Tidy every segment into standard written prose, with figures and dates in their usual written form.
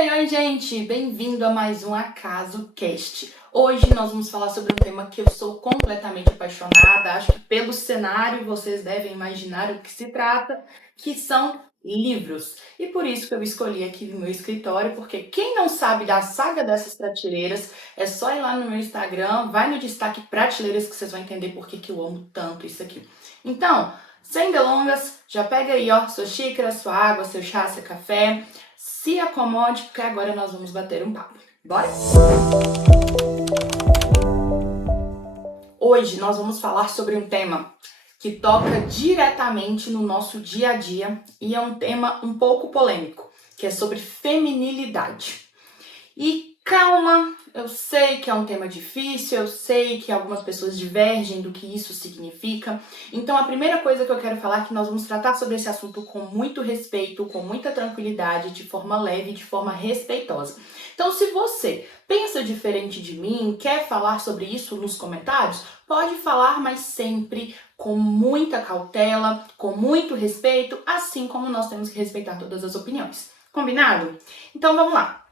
Oi, gente! Bem-vindo a mais um Acaso Cast. Hoje nós vamos falar sobre um tema que eu sou completamente apaixonada. Acho que pelo cenário vocês devem imaginar o que se trata, que são livros. E por isso que eu escolhi aqui no meu escritório, porque quem não sabe da saga dessas prateleiras, é só ir lá no meu Instagram, vai no destaque prateleiras que vocês vão entender por que eu amo tanto isso aqui. Então, sem delongas, já pega aí, ó, sua xícara, sua água, seu chá, seu café. Se acomode, porque agora nós vamos bater um papo. Bora? Hoje nós vamos falar sobre um tema que toca diretamente no nosso dia a dia e é um tema um pouco polêmico, que é sobre feminilidade. E calma, eu sei que é um tema difícil, eu sei que algumas pessoas divergem do que isso significa. Então a primeira coisa que eu quero falar é que nós vamos tratar sobre esse assunto com muito respeito, com muita tranquilidade, de forma leve, de forma respeitosa. Então se você pensa diferente de mim, quer falar sobre isso nos comentários, pode falar, mas sempre com muita cautela, com muito respeito, assim como nós temos que respeitar todas as opiniões. Combinado? Então vamos lá.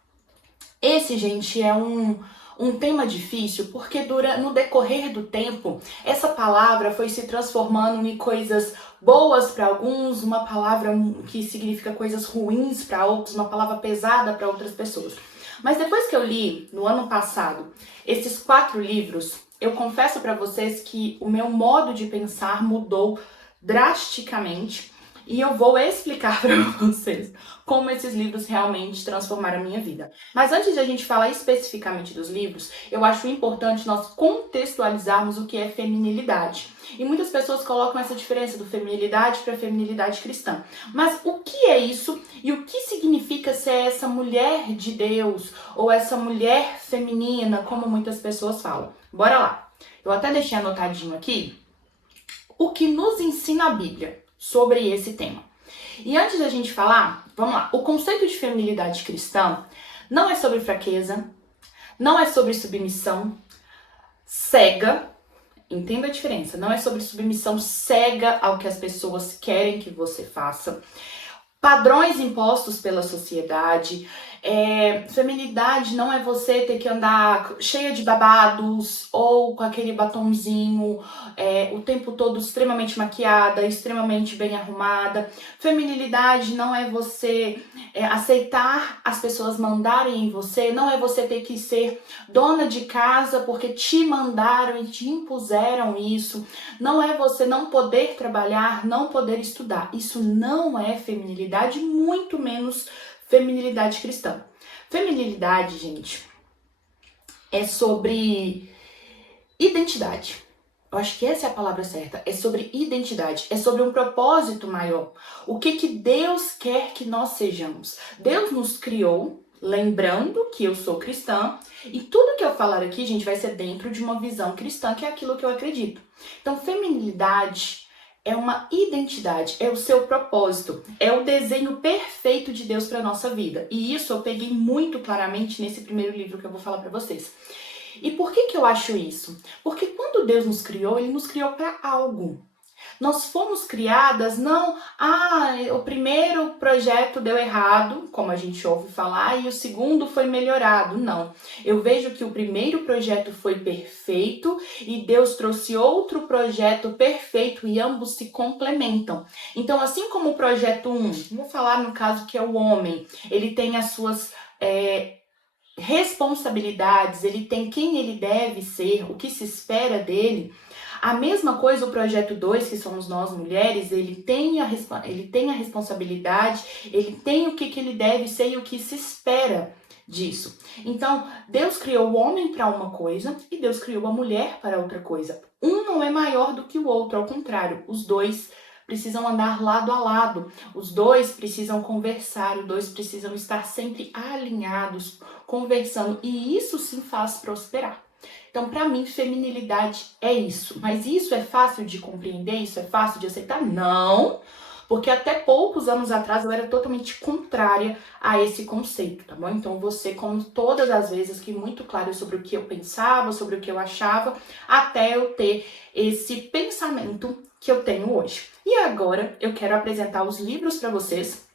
Esse, gente, é um tema difícil porque no decorrer do tempo, essa palavra foi se transformando em coisas boas para alguns, uma palavra que significa coisas ruins para outros, uma palavra pesada para outras pessoas. Mas depois que eu li, no ano passado, esses 4 livros, eu confesso para vocês que o meu modo de pensar mudou drasticamente. E eu vou explicar para vocês como esses livros realmente transformaram a minha vida. Mas antes de a gente falar especificamente dos livros, eu acho importante nós contextualizarmos o que é feminilidade. E muitas pessoas colocam essa diferença do feminilidade para feminilidade cristã. Mas o que é isso e o que significa ser essa mulher de Deus ou essa mulher feminina, como muitas pessoas falam? Bora lá. Eu até deixei anotadinho aqui o que nos ensina a Bíblia sobre esse tema. E antes da gente falar, vamos lá. O conceito de feminilidade cristã não é sobre fraqueza, não é sobre submissão cega. Entenda a diferença. Não é sobre submissão cega ao que as pessoas querem que você faça. Padrões impostos pela sociedade. Feminilidade não é você ter que andar cheia de babados ou com aquele batonzinho o tempo todo extremamente maquiada, extremamente bem arrumada. Feminilidade não é você aceitar as pessoas mandarem em você, não é você ter que ser dona de casa porque te mandaram e te impuseram isso. Não é você não poder trabalhar, não poder estudar. Isso não é feminilidade, muito menos feminilidade cristã. Feminilidade, gente, é sobre identidade. Eu acho que essa é a palavra certa. É sobre identidade, é sobre um propósito maior. O que Deus quer que nós sejamos. Deus nos criou, lembrando que eu sou cristã, e tudo que eu falar aqui, gente, vai ser dentro de uma visão cristã, que é aquilo que eu acredito. Então, feminilidade é uma identidade, é o seu propósito, é o desenho perfeito de Deus para nossa vida. E isso eu peguei muito claramente nesse primeiro livro que eu vou falar para vocês. E por que eu acho isso? Porque quando Deus nos criou, Ele nos criou para algo. Nós fomos criadas, não, o primeiro projeto deu errado, como a gente ouve falar, e o segundo foi melhorado. Não, eu vejo que o primeiro projeto foi perfeito e Deus trouxe outro projeto perfeito e ambos se complementam. Então, assim como o projeto 1, vou falar no caso que é o homem, ele tem as suas responsabilidades, ele tem quem ele deve ser, o que se espera dele. A mesma coisa o projeto 2, que somos nós mulheres, ele tem a responsabilidade, ele tem o que ele deve ser e o que se espera disso. Então, Deus criou o homem para uma coisa e Deus criou a mulher para outra coisa. Um não é maior do que o outro, ao contrário, os dois precisam andar lado a lado, os dois precisam conversar, os dois precisam estar sempre alinhados, conversando, e isso sim faz prosperar. Então, para mim, feminilidade é isso. Mas isso é fácil de compreender? Isso é fácil de aceitar? Não, porque até poucos anos atrás eu era totalmente contrária a esse conceito, tá bom? Então, você, como todas as vezes, que muito claro sobre o que eu pensava, sobre o que eu achava, até eu ter esse pensamento que eu tenho hoje. E agora eu quero apresentar os livros para vocês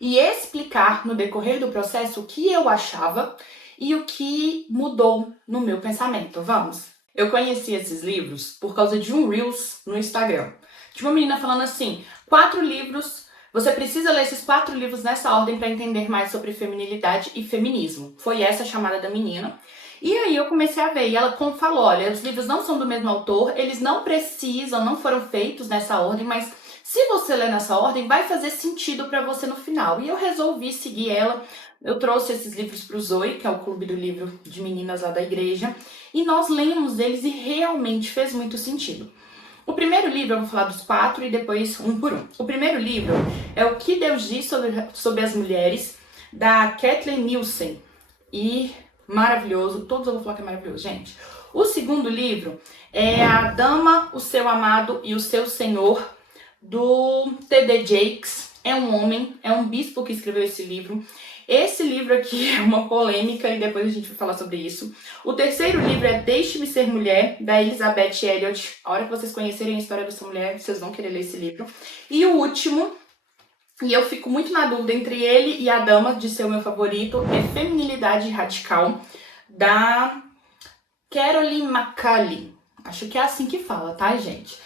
e explicar no decorrer do processo o que eu achava e o que mudou no meu pensamento. Vamos? Eu conheci esses livros por causa de um Reels no Instagram. De uma menina falando assim, 4 livros, você precisa ler esses 4 livros nessa ordem para entender mais sobre feminilidade e feminismo. Foi essa a chamada da menina. E aí eu comecei a ver, e ela falou, olha, os livros não são do mesmo autor, eles não precisam, não foram feitos nessa ordem, mas se você ler nessa ordem, vai fazer sentido para você no final. E eu resolvi seguir ela. Eu trouxe esses livros para o Zoe, que é o clube do livro de meninas lá da igreja, e nós lemos eles e realmente fez muito sentido. O primeiro livro, eu vou falar dos 4 e depois um por um. O primeiro livro é O que Deus diz sobre as mulheres, da Kathleen Nielsen. E maravilhoso, todos eu vou falar que é maravilhoso, gente. O segundo livro é A Dama, o Seu Amado e o Seu Senhor, do T.D. Jakes. É um homem, é um bispo que escreveu esse livro. Esse livro aqui é uma polêmica e depois a gente vai falar sobre isso. O terceiro livro é Deixe-me Ser Mulher, da Elizabeth Elliot. A hora que vocês conhecerem a história dessa mulher, vocês vão querer ler esse livro. E o último, e eu fico muito na dúvida entre ele e A Dama, de ser o meu favorito, é Feminilidade Radical, da Caroline McCulley. Acho que é assim que fala, tá, gente?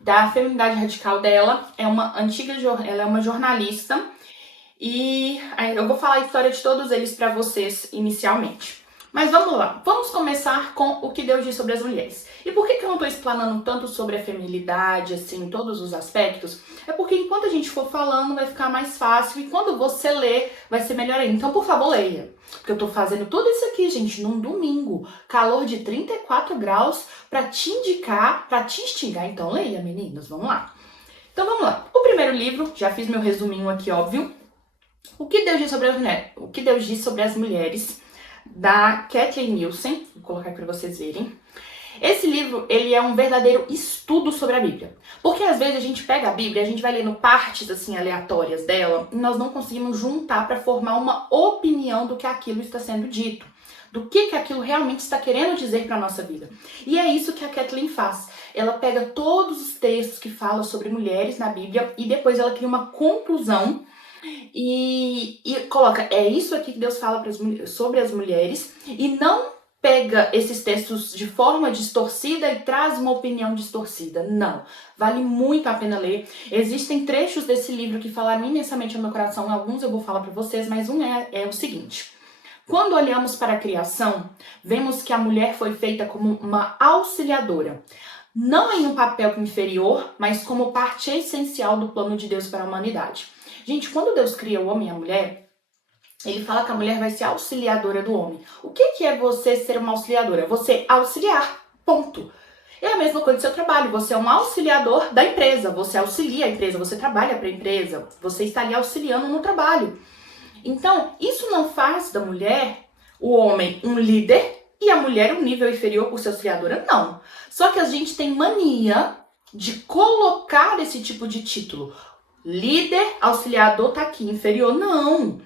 Da Feminilidade Radical dela, é uma antiga, ela é uma jornalista, e eu vou falar a história de todos eles para vocês inicialmente. Mas vamos lá, vamos começar com o que Deus diz sobre as mulheres. E por que eu não estou explanando tanto sobre a feminilidade, assim, todos os aspectos? É porque enquanto a gente for falando vai ficar mais fácil e quando você ler vai ser melhor ainda. Então, por favor, leia. Porque eu tô fazendo tudo isso aqui, gente, num domingo, calor de 34 graus, para te indicar, para te instigar. Então, leia, meninas, vamos lá. Então, vamos lá. O primeiro livro, já fiz meu resuminho aqui, óbvio. O que Deus diz sobre as mulheres? O que Deus diz sobre as mulheres, da Kathleen Nielsen, vou colocar para vocês verem. Esse livro, ele é um verdadeiro estudo sobre a Bíblia. Porque às vezes a gente pega a Bíblia, a gente vai lendo partes assim aleatórias dela e nós não conseguimos juntar para formar uma opinião do que aquilo está sendo dito, do que aquilo realmente está querendo dizer para nossa vida. E é isso que a Kathleen faz. Ela pega todos os textos que falam sobre mulheres na Bíblia e depois ela cria uma conclusão e coloca, é isso aqui que Deus fala sobre as mulheres, e não pega esses textos de forma distorcida e traz uma opinião distorcida. Não, vale muito a pena ler. Existem trechos desse livro que falaram imensamente ao meu coração, alguns eu vou falar para vocês, mas um é o seguinte. Quando olhamos para a criação, vemos que a mulher foi feita como uma auxiliadora, não em um papel inferior, mas como parte essencial do plano de Deus para a humanidade. Gente, quando Deus cria o homem e a mulher, ele fala que a mulher vai ser auxiliadora do homem. O que é você ser uma auxiliadora? Você auxiliar, ponto. É a mesma coisa do seu trabalho, você é um auxiliador da empresa, você auxilia a empresa, você trabalha para a empresa, você está ali auxiliando no trabalho. Então, isso não faz da mulher, o homem, um líder e a mulher um nível inferior por ser auxiliadora, não. Só que a gente tem mania de colocar esse tipo de título. Líder, auxiliador tá aqui, inferior. Não.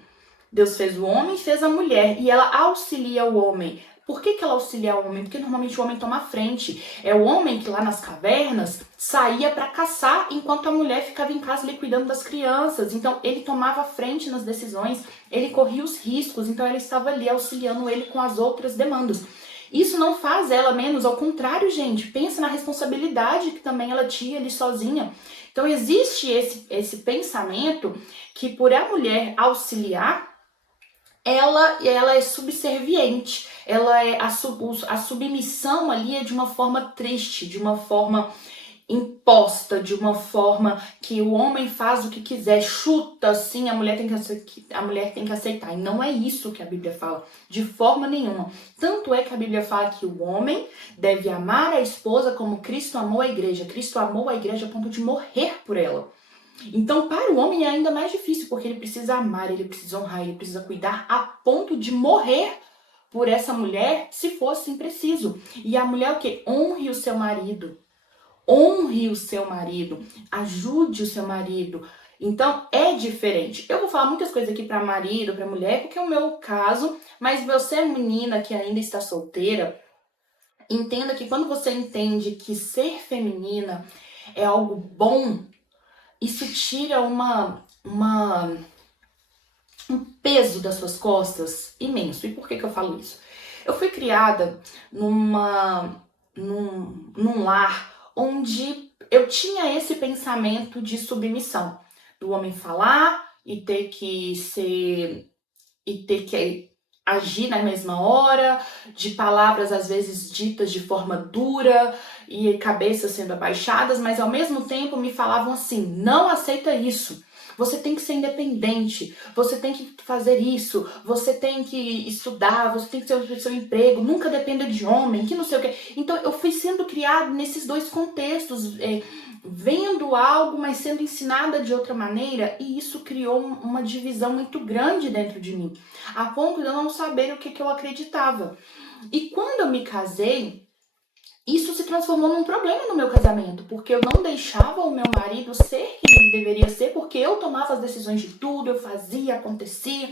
Deus fez o homem e fez a mulher. E ela auxilia o homem. Por que ela auxilia o homem? Porque normalmente o homem toma a frente. É o homem que lá nas cavernas saía para caçar, enquanto a mulher ficava em casa ali cuidando das crianças. Então ele tomava a frente nas decisões, ele corria os riscos, então ela estava ali auxiliando ele com as outras demandas. Isso não faz ela menos, ao contrário, gente. Pensa na responsabilidade que também ela tinha ali sozinha. Então existe esse pensamento que por a mulher auxiliar, ela é subserviente, ela é a submissão ali é de uma forma triste, de uma forma imposta, de uma forma que o homem faz o que quiser, chuta assim, a mulher tem que aceitar. E não é isso que a Bíblia fala, de forma nenhuma. Tanto é que a Bíblia fala que o homem deve amar a esposa como Cristo amou a igreja. Cristo amou a igreja a ponto de morrer por ela. Então, para o homem é ainda mais difícil, porque ele precisa amar, ele precisa honrar, ele precisa cuidar a ponto de morrer por essa mulher, se fosse preciso. E a mulher o quê? Honre o seu marido. Honre o seu marido. Ajude o seu marido. Então, é diferente. Eu vou falar muitas coisas aqui para marido, para mulher, porque é o meu caso. Mas você, menina que ainda está solteira, entenda que quando você entende que ser feminina é algo bom, isso tira uma um peso das suas costas imenso. E por que eu falo isso? Eu fui criada num lar onde eu tinha esse pensamento de submissão, do homem falar e ter que agir na mesma hora, de palavras às vezes ditas de forma dura e cabeças sendo abaixadas, mas ao mesmo tempo me falavam assim: não aceita isso. Você tem que ser independente, você tem que fazer isso, você tem que estudar, você tem que ter o seu emprego, nunca dependa de homem, que não sei o quê. Então eu fui sendo criada nesses dois contextos, vendo algo, mas sendo ensinada de outra maneira, e isso criou uma divisão muito grande dentro de mim, a ponto de eu não saber o que eu acreditava. E quando eu me casei, isso se transformou num problema no meu casamento, porque eu não deixava o meu marido ser quem ele deveria ser, porque eu tomava as decisões de tudo, eu fazia, acontecia,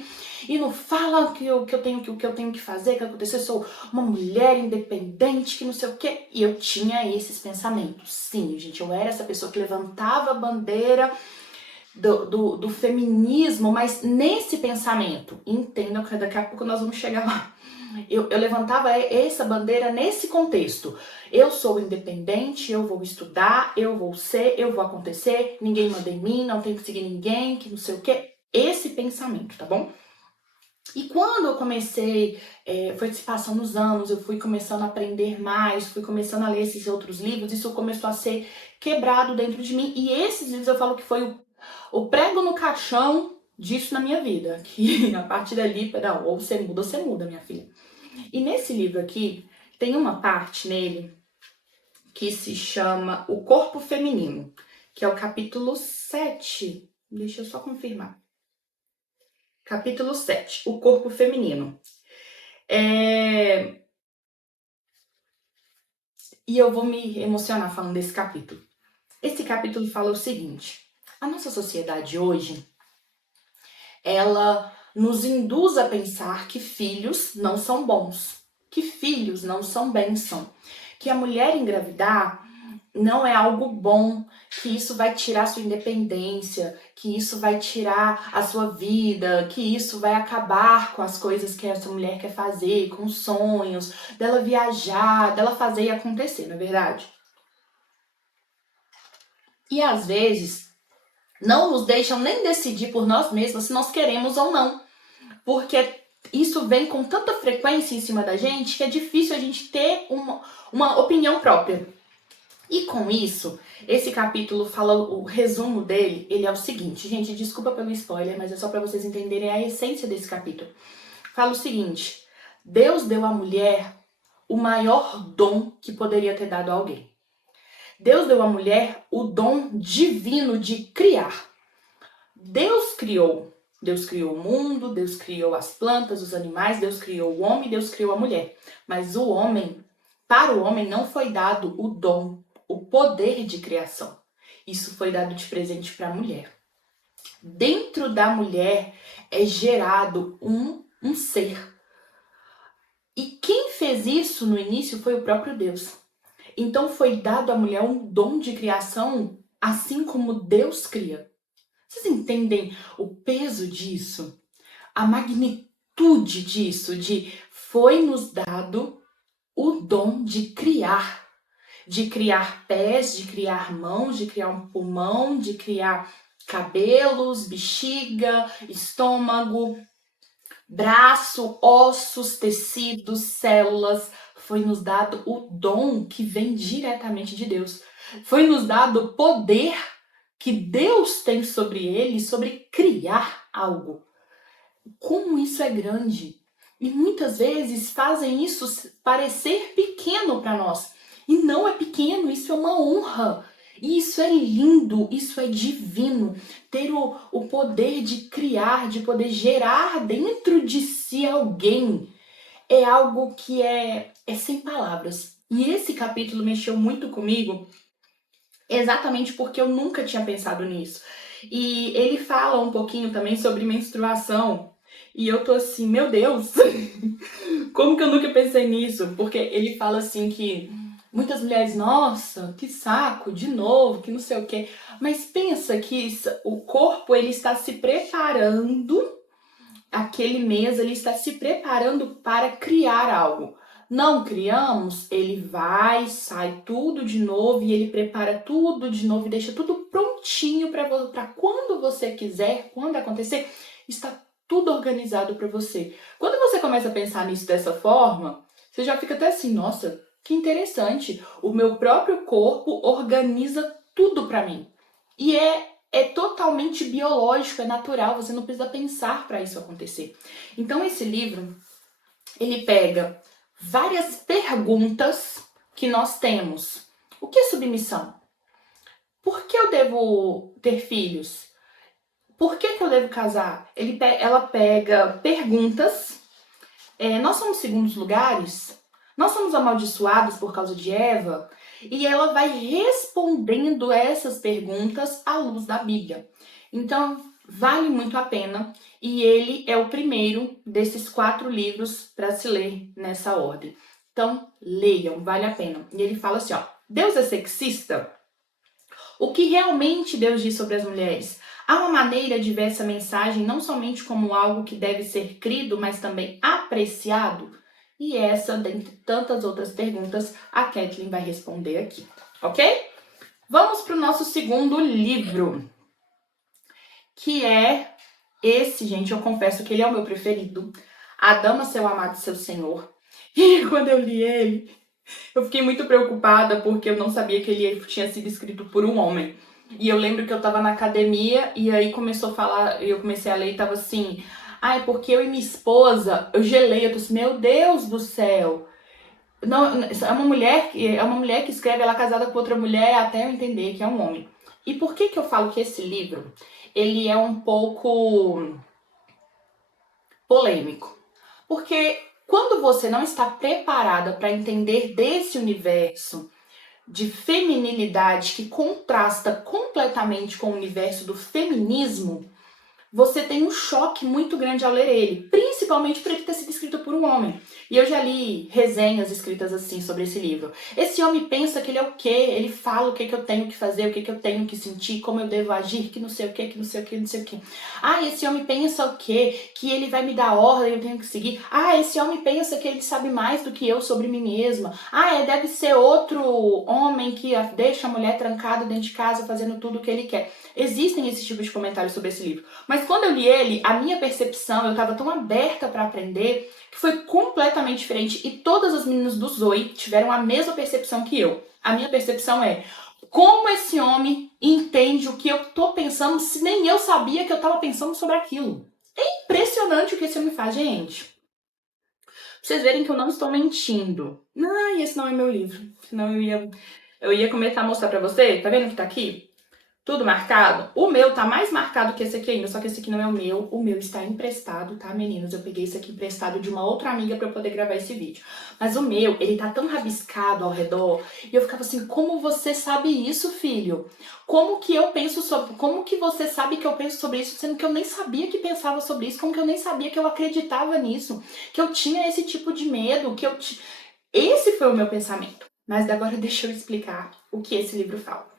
e não fala que eu tenho que fazer, que acontecer, eu sou uma mulher independente, que não sei o quê. E eu tinha esses pensamentos. Sim, gente, eu era essa pessoa que levantava a bandeira do feminismo, mas nesse pensamento, entendam que daqui a pouco nós vamos chegar lá. Eu levantava essa bandeira nesse contexto. Eu sou independente, eu vou estudar, eu vou ser, eu vou acontecer, ninguém manda em mim, não tenho que seguir ninguém, que não sei o quê. Esse pensamento, tá bom? E quando eu comecei, foi se passando os anos, eu fui começando a aprender mais, fui começando a ler esses outros livros, isso começou a ser quebrado dentro de mim. E esses livros eu falo que foi o prego no caixão disso na minha vida. Que a partir dali, não, ou você muda, minha filha. E nesse livro aqui, tem uma parte nele que se chama O Corpo Feminino, que é o capítulo 7. Deixa eu só confirmar. Capítulo 7, O Corpo Feminino. E eu vou me emocionar falando desse capítulo. Esse capítulo fala o seguinte: a nossa sociedade hoje, ela nos induz a pensar que filhos não são bons, que filhos não são bênção, que a mulher engravidar não é algo bom, que isso vai tirar sua independência, que isso vai tirar a sua vida, que isso vai acabar com as coisas que essa mulher quer fazer, com os sonhos, dela viajar, dela fazer e acontecer, não é verdade? E às vezes não nos deixam nem decidir por nós mesmos se nós queremos ou não, porque isso vem com tanta frequência em cima da gente que é difícil a gente ter uma opinião própria. E com isso, esse capítulo fala, o resumo dele, ele é o seguinte, gente, desculpa pelo spoiler, mas é só para vocês entenderem a essência desse capítulo. Fala o seguinte: Deus deu à mulher o maior dom que poderia ter dado a alguém. Deus deu à mulher o dom divino de criar. Deus criou o mundo, Deus criou as plantas, os animais, Deus criou o homem, Deus criou a mulher. Mas para o homem não foi dado o dom, o poder de criação. Isso foi dado de presente para a mulher. Dentro da mulher é gerado um ser. E quem fez isso no início foi o próprio Deus. Então foi dado à mulher um dom de criação, assim como Deus cria. Vocês entendem o peso disso? A magnitude disso, foi nos dado o dom de criar pés, de criar mãos, de criar um pulmão, de criar cabelos, bexiga, estômago, braço, ossos, tecidos, células. Foi nos dado o dom que vem diretamente de Deus. Foi nos dado o poder que Deus tem sobre ele, sobre criar algo. Como isso é grande! E muitas vezes fazem isso parecer pequeno para nós. E não é pequeno, isso é uma honra. E isso é lindo, isso é divino. Ter o poder de criar, de poder gerar dentro de si alguém, é algo que é sem palavras. E esse capítulo mexeu muito comigo, exatamente porque eu nunca tinha pensado nisso. E ele fala um pouquinho também sobre menstruação. E eu tô assim, meu Deus, como que eu nunca pensei nisso? Porque ele fala assim que muitas mulheres, nossa, que saco, de novo, que não sei o quê. Mas pensa que o corpo, ele está se preparando aquele mês ele está se preparando para criar algo. Não criamos, ele vai, sai tudo de novo e ele prepara tudo de novo e deixa tudo prontinho para quando você quiser, quando acontecer, está tudo organizado para você. Quando você começa a pensar nisso dessa forma, você já fica até assim, nossa, que interessante. O meu próprio corpo organiza tudo para mim. E é totalmente biológico, é natural, você não precisa pensar para isso acontecer. Então esse livro, ele pega várias perguntas que nós temos. O que é submissão? Por que eu devo ter filhos? Por que eu devo casar? Ela pega perguntas. Nós somos segundos lugares? Nós somos amaldiçoados por causa de Eva? E ela vai respondendo essas perguntas à luz da Bíblia. Então, vale muito a pena. E ele é o primeiro desses 4 livros para se ler nessa ordem. Então, leiam, vale a pena. E ele fala assim, ó, Deus é sexista? O que realmente Deus diz sobre as mulheres? Há uma maneira de ver essa mensagem não somente como algo que deve ser crido, mas também apreciado? E essa, dentre tantas outras perguntas, a Kathleen vai responder aqui, ok? Vamos para o nosso segundo livro, que é esse, gente, eu confesso que ele é o meu preferido, A Dama, Seu Amado, Seu Senhor. E quando eu li ele, eu fiquei muito preocupada porque eu não sabia que ele tinha sido escrito por um homem. E eu lembro que eu tava na academia e aí começou a falar, eu comecei a ler e tava assim, porque eu e minha esposa, eu gelei, eu tô assim, meu Deus do céu. Não, é uma mulher que escreve, ela é casada com outra mulher, até eu entender que é um homem. E por que eu falo que esse livro, ele é um pouco polêmico? Porque quando você não está preparada para entender desse universo de feminilidade que contrasta completamente com o universo do feminismo, você tem um choque muito grande ao ler ele, principalmente por ele ter sido escrito por um homem. E eu já li resenhas escritas assim sobre esse livro. Esse homem pensa que ele é o quê? Ele fala o que eu tenho que fazer, o que eu tenho que sentir, como eu devo agir, que não sei o quê, que não sei o quê, não sei o quê. Esse homem pensa o quê? Que ele vai me dar ordem, eu tenho que seguir. Esse homem pensa que ele sabe mais do que eu sobre mim mesma. Deve ser outro homem que deixa a mulher trancada dentro de casa fazendo tudo o que ele quer. Existem esse tipo de comentários sobre esse livro. Mas quando eu li ele, a minha percepção, eu estava tão aberta para aprender, que foi completamente diferente. E todas as meninas do Zoe tiveram a mesma percepção que eu. A minha percepção é, como esse homem entende o que eu tô pensando, se nem eu sabia que eu estava pensando sobre aquilo. É impressionante o que esse homem faz, gente. Pra vocês verem que eu não estou mentindo. Esse não é meu livro. Senão eu ia começar a mostrar pra você. Tá vendo que tá aqui? Tudo marcado? O meu tá mais marcado que esse aqui ainda, só que esse aqui não é o meu está emprestado, tá, meninas? Eu peguei esse aqui emprestado de uma outra amiga pra eu poder gravar esse vídeo. Mas o meu, ele tá tão rabiscado ao redor, e eu ficava assim, como você sabe isso, filho? Como que você sabe que eu penso sobre isso, sendo que eu nem sabia que pensava sobre isso, como que eu nem sabia que eu acreditava nisso, que eu tinha esse tipo de medo, Esse foi o meu pensamento. Mas agora deixa eu explicar o que esse livro fala.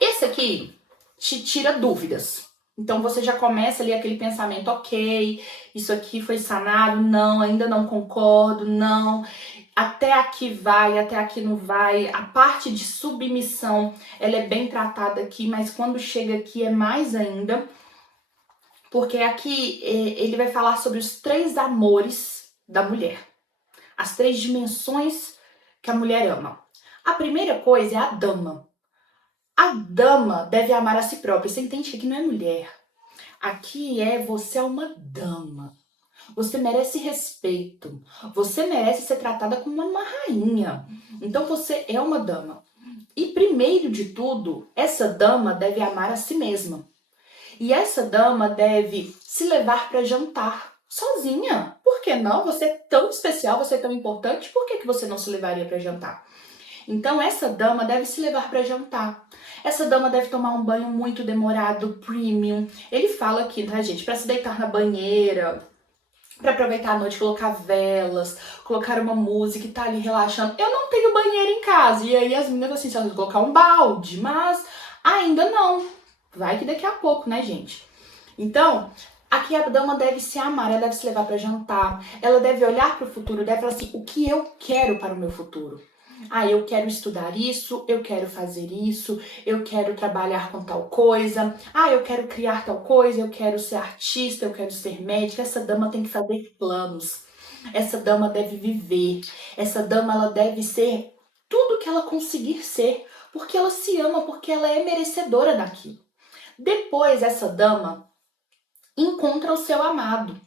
Esse aqui te tira dúvidas. Então você já começa ali aquele pensamento, ok, isso aqui foi sanado, não, ainda não concordo, não, até aqui vai, até aqui não vai. A parte de submissão, ela é bem tratada aqui, mas quando chega aqui é mais ainda, porque aqui ele vai falar sobre os 3 amores da mulher, as 3 dimensões que a mulher ama. A primeira coisa é a dama. A dama deve amar a si própria. Você entende que aqui não é mulher. Aqui você é uma dama. Você merece respeito. Você merece ser tratada como uma rainha. Então você é uma dama. E primeiro de tudo, essa dama deve amar a si mesma. E essa dama deve se levar para jantar sozinha. Por que não? Você é tão especial, você é tão importante. Por que você não se levaria para jantar? Então essa dama deve se levar para jantar. Essa dama deve tomar um banho muito demorado, premium. Ele fala aqui, tá, gente? Para se deitar na banheira, para aproveitar a noite, colocar velas, colocar uma música e tá ali relaxando. Eu não tenho banheiro em casa. E aí as meninas assim, só colocar um balde, mas ainda não. Vai que daqui a pouco, né, gente? Então, Aqui a dama deve se amar, ela deve se levar para jantar, ela deve olhar para o futuro, deve falar assim, o que eu quero para o meu futuro? Ah, eu quero estudar isso, eu quero fazer isso, eu quero trabalhar com tal coisa, ah, eu quero criar tal coisa, eu quero ser artista, eu quero ser médica. Essa dama tem que fazer planos, essa dama deve viver, essa dama ela deve ser tudo que ela conseguir ser, porque ela se ama, porque ela é merecedora daquilo. Depois, essa dama encontra o seu amado.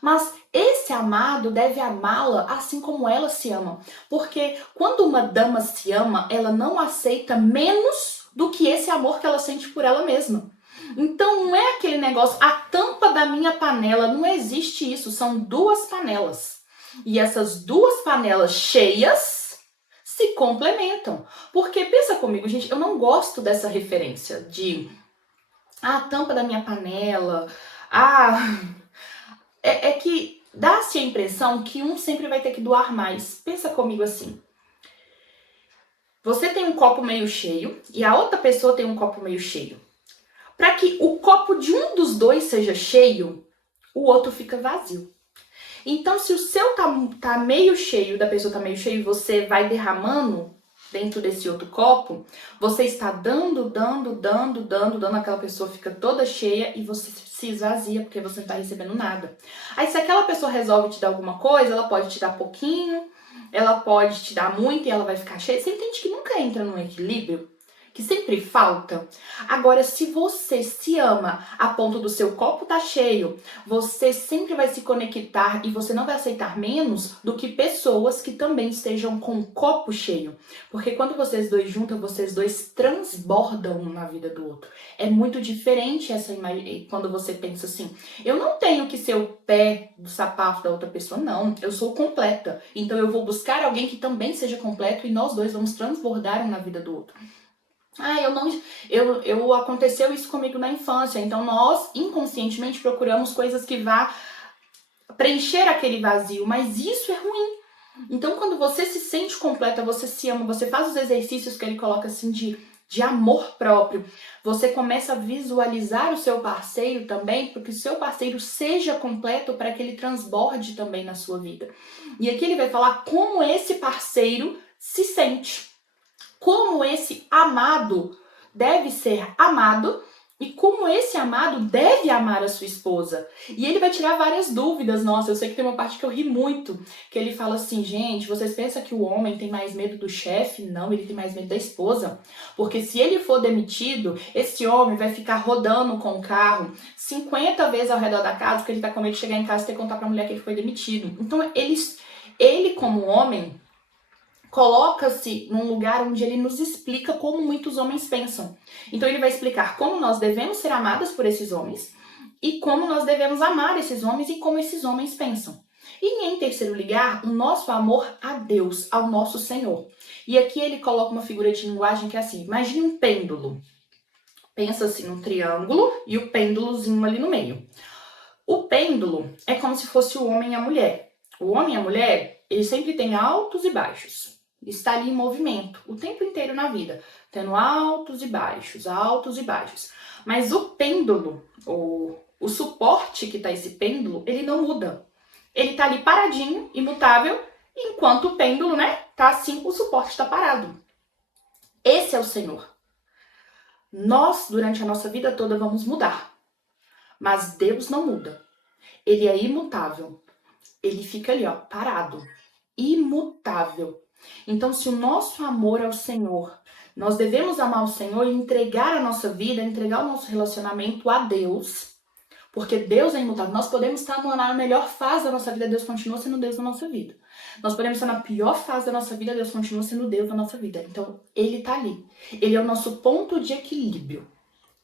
Mas esse amado deve amá-la assim como ela se ama. Porque quando uma dama se ama, ela não aceita menos do que esse amor que ela sente por ela mesma. Então não é aquele negócio, a tampa da minha panela, não existe isso, são duas panelas. E essas duas panelas cheias se complementam. Porque pensa comigo, gente, eu não gosto dessa referência de a tampa da minha panela, é que dá-se a impressão que um sempre vai ter que doar mais. Pensa comigo assim. Você tem um copo meio cheio e a outra pessoa tem um copo meio cheio. Para que o copo de um dos dois seja cheio, o outro fica vazio. Então, se o seu tá meio cheio, da pessoa tá meio cheio, e você vai derramando dentro desse outro copo, você está dando, aquela pessoa fica toda cheia e você se esvazia porque você não está recebendo nada. Aí se aquela pessoa resolve te dar alguma coisa, ela pode te dar pouquinho, ela pode te dar muito e ela vai ficar cheia. Você entende que nunca entra num equilíbrio? Que sempre falta. Agora, se você se ama a ponto do seu copo tá cheio, você sempre vai se conectar e você não vai aceitar menos do que pessoas que também estejam com o copo cheio. Porque quando vocês dois juntam, vocês dois transbordam um na vida do outro. É muito diferente essa imagem quando você pensa assim, eu não tenho que ser o pé do sapato da outra pessoa, não. Eu sou completa. Então eu vou buscar alguém que também seja completo e nós dois vamos transbordar um na vida do outro. Ah, aconteceu isso comigo na infância, então nós inconscientemente procuramos coisas que vá preencher aquele vazio, mas isso é ruim. Então quando você se sente completa, você se ama, você faz os exercícios que ele coloca assim de amor próprio, você começa a visualizar o seu parceiro também, porque o seu parceiro seja completo para que ele transborde também na sua vida. E aqui ele vai falar como esse parceiro se sente. Como esse amado deve ser amado e como esse amado deve amar a sua esposa. E ele vai tirar várias dúvidas. Nossa, eu sei que tem uma parte que eu ri muito, que ele fala assim, gente, vocês pensam que o homem tem mais medo do chefe? Não, ele tem mais medo da esposa. Porque se ele for demitido, esse homem vai ficar rodando com o carro 50 vezes ao redor da casa, porque ele tá com medo de chegar em casa e ter que contar pra mulher que ele foi demitido. Então, ele como homem, coloca-se num lugar onde ele nos explica como muitos homens pensam. Então ele vai explicar como nós devemos ser amadas por esses homens e como nós devemos amar esses homens e como esses homens pensam. E em terceiro lugar, o nosso amor a Deus, ao nosso Senhor. E aqui ele coloca uma figura de linguagem que é assim, imagine um pêndulo. Pensa assim, um triângulo e o pêndulozinho ali no meio. O pêndulo é como se fosse o homem e a mulher. O homem e a mulher, eles sempre têm altos e baixos. Está ali em movimento o tempo inteiro na vida, tendo altos e baixos, altos e baixos. Mas o pêndulo, o suporte que está esse pêndulo, ele não muda. Ele está ali paradinho, imutável, enquanto o pêndulo, né, tá assim, o suporte está parado. Esse é o Senhor. Nós, durante a nossa vida toda, vamos mudar. Mas Deus não muda. Ele é imutável. Ele fica ali, ó, parado. Imutável. Então, se o nosso amor ao Senhor, nós devemos amar o Senhor e entregar a nossa vida, entregar o nosso relacionamento a Deus, porque Deus é imutável. Nós podemos estar na melhor fase da nossa vida, Deus continua sendo Deus na nossa vida. Nós podemos estar na pior fase da nossa vida, Deus continua sendo Deus na nossa vida. Então, Ele está ali. Ele é o nosso ponto de equilíbrio.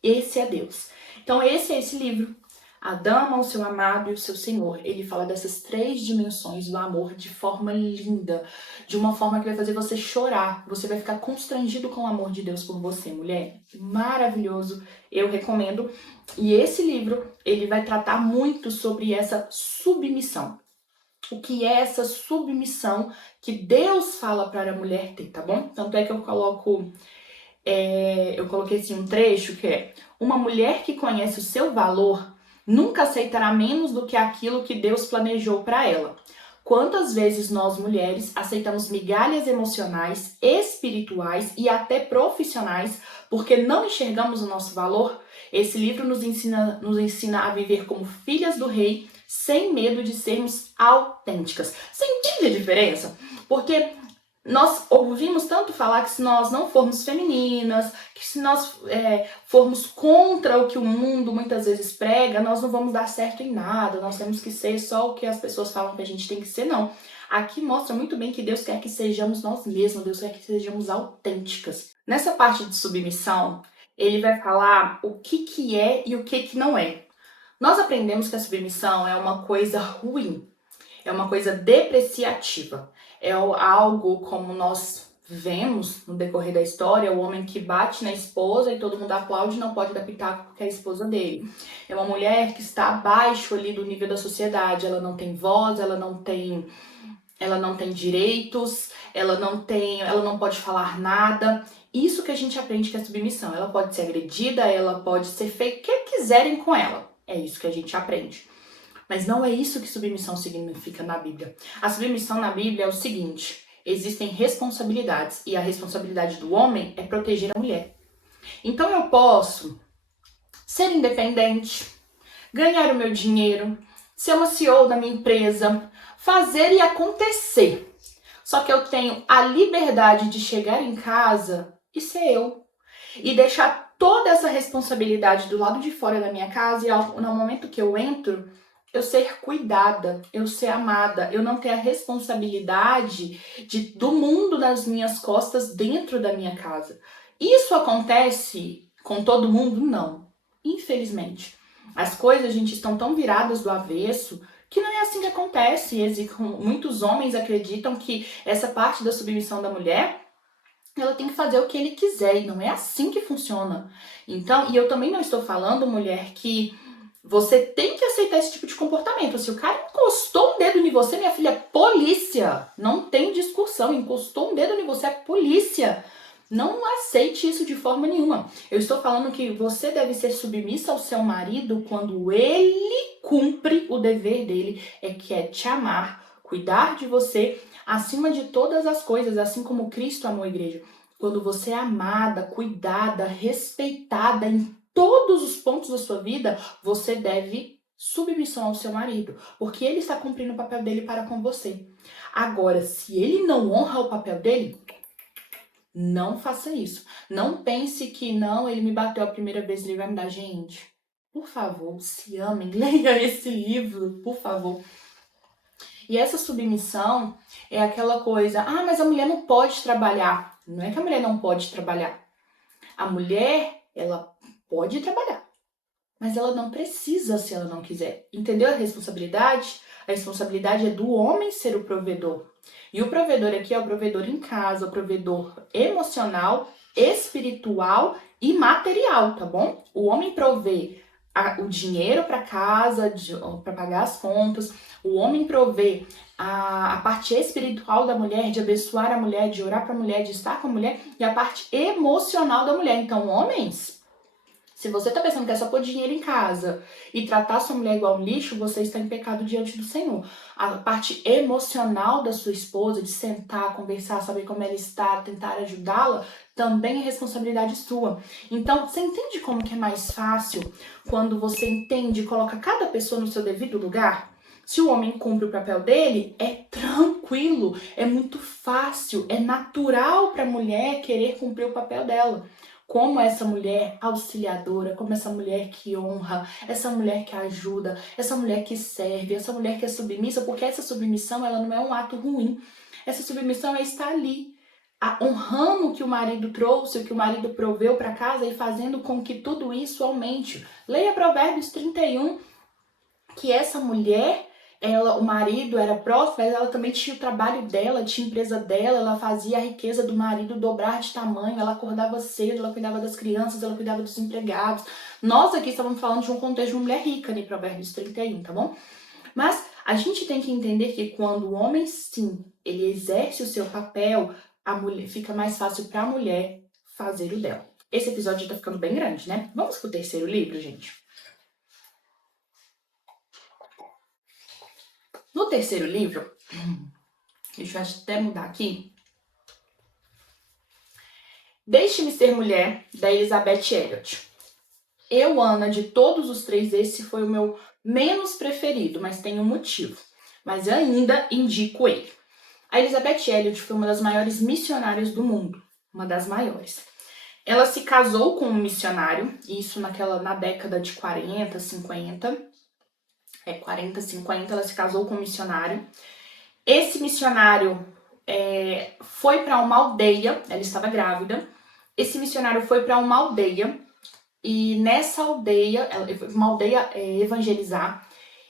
Esse é Deus. Então, esse é esse livro. A dama, o seu amado e o seu Senhor. Ele fala dessas três dimensões do amor de forma linda, de uma forma que vai fazer você chorar. Você vai ficar constrangido com o amor de Deus por você, mulher. Maravilhoso, eu recomendo. E esse livro, ele vai tratar muito sobre essa submissão. O que é essa submissão que Deus fala para a mulher ter, tá bom? Tanto é que eu coloquei assim um trecho que é: uma mulher que conhece o seu valor Nunca aceitará menos do que aquilo que Deus planejou para ela. Quantas vezes nós, mulheres, aceitamos migalhas emocionais, espirituais e até profissionais porque não enxergamos o nosso valor? Esse livro nos ensina a viver como filhas do rei, sem medo de sermos autênticas. Você entende a diferença? Porque nós ouvimos tanto falar que se nós não formos femininas, que se nós formos contra o que o mundo muitas vezes prega, nós não vamos dar certo em nada, nós temos que ser só o que as pessoas falam que a gente tem que ser, não. Aqui mostra muito bem que Deus quer que sejamos nós mesmos, Deus quer que sejamos autênticas. Nessa parte de submissão, ele vai falar o que é e o que não é. Nós aprendemos que a submissão é uma coisa ruim, é uma coisa depreciativa. É algo como nós vemos no decorrer da história, o homem que bate na esposa e todo mundo aplaude e não pode dar pitaco porque é a esposa dele. É uma mulher que está abaixo ali do nível da sociedade, ela não tem voz, ela não tem direitos, ela não pode falar nada. Isso que a gente aprende que é submissão. Ela pode ser agredida, ela pode ser feita o que quiserem com ela. É isso que a gente aprende. Mas não é isso que submissão significa na Bíblia. A submissão na Bíblia é o seguinte: existem responsabilidades e a responsabilidade do homem é proteger a mulher. Então eu posso ser independente, ganhar o meu dinheiro, ser uma CEO da minha empresa, fazer e acontecer. Só que eu tenho a liberdade de chegar em casa e ser eu. E deixar toda essa responsabilidade do lado de fora da minha casa e no momento que eu entro, eu ser cuidada, eu ser amada, eu não ter a responsabilidade do mundo nas minhas costas dentro da minha casa. Isso acontece com todo mundo? Não. Infelizmente. As coisas, gente, estão tão viradas do avesso que não é assim que acontece. Muitos homens acreditam que essa parte da submissão da mulher, ela tem que fazer o que ele quiser, e não é assim que funciona. Então, e eu também não estou falando, mulher, que você tem que aceitar esse tipo de comportamento. Se o cara encostou um dedo em você, minha filha, é polícia. Não tem discussão. Encostou um dedo em você, é polícia. Não aceite isso de forma nenhuma. Eu estou falando que você deve ser submissa ao seu marido quando ele cumpre o dever dele, que é te amar, cuidar de você acima de todas as coisas, assim como Cristo amou a igreja. Quando você é amada, cuidada, respeitada em todos os pontos da sua vida, você deve submissão ao seu marido, porque ele está cumprindo o papel dele para com você. Agora, se ele não honra o papel dele, não faça isso. Não pense que não, ele me bateu a primeira vez, ele vai me dar. Gente, por favor, se amem, leia esse livro, por favor. E essa submissão é aquela coisa, mas a mulher não pode trabalhar. Não é que a mulher não pode trabalhar. A mulher, ela pode trabalhar, mas ela não precisa se ela não quiser. Entendeu a responsabilidade? A responsabilidade é do homem ser o provedor. E o provedor aqui é o provedor em casa, o provedor emocional, espiritual e material, tá bom? O homem provê o dinheiro para casa, para pagar as contas. O homem provê a parte espiritual da mulher, de abençoar a mulher, de orar para a mulher, de estar com a mulher, e a parte emocional da mulher. Então, homens, se você tá pensando que é só pôr dinheiro em casa e tratar sua mulher igual um lixo, você está em pecado diante do Senhor. A parte emocional da sua esposa, de sentar, conversar, saber como ela está, tentar ajudá-la, também é responsabilidade sua. Então, você entende como que é mais fácil quando você entende e coloca cada pessoa no seu devido lugar? Se o homem cumpre o papel dele, é tranquilo, é muito fácil, é natural para a mulher querer cumprir o papel dela. Como essa mulher auxiliadora, como essa mulher que honra, essa mulher que ajuda, essa mulher que serve, essa mulher que é submissa, porque essa submissão ela não é um ato ruim. Essa submissão é estar ali, honrando o que o marido trouxe, o que o marido proveu para casa e fazendo com que tudo isso aumente. Leia Provérbios 31, que essa mulher, o marido era próspero, mas ela também tinha o trabalho dela, tinha a empresa dela, ela fazia a riqueza do marido dobrar de tamanho, ela acordava cedo, ela cuidava das crianças, ela cuidava dos empregados. Nós aqui estamos falando de um contexto de uma mulher rica, né, Provérbios 31, tá bom? Mas a gente tem que entender que quando o homem, sim, ele exerce o seu papel, a mulher, fica mais fácil para a mulher fazer o dela. Esse episódio tá ficando bem grande, né? Vamos pro terceiro livro, gente? No terceiro livro, deixa eu até mudar aqui. Deixe-me Ser Mulher, da Elizabeth Elliot. Eu, Ana, de todos os três, esse foi o meu menos preferido, mas tem um motivo. Mas eu ainda indico ele. A Elizabeth Elliot foi uma das maiores missionárias do mundo, uma das maiores. Ela se casou com um missionário, isso na década de 40, 50. 40, 50, ela se casou com um missionário. Esse missionário foi para uma aldeia, ela estava grávida. Esse missionário foi para uma aldeia, e nessa aldeia, ela foi para uma aldeia evangelizar,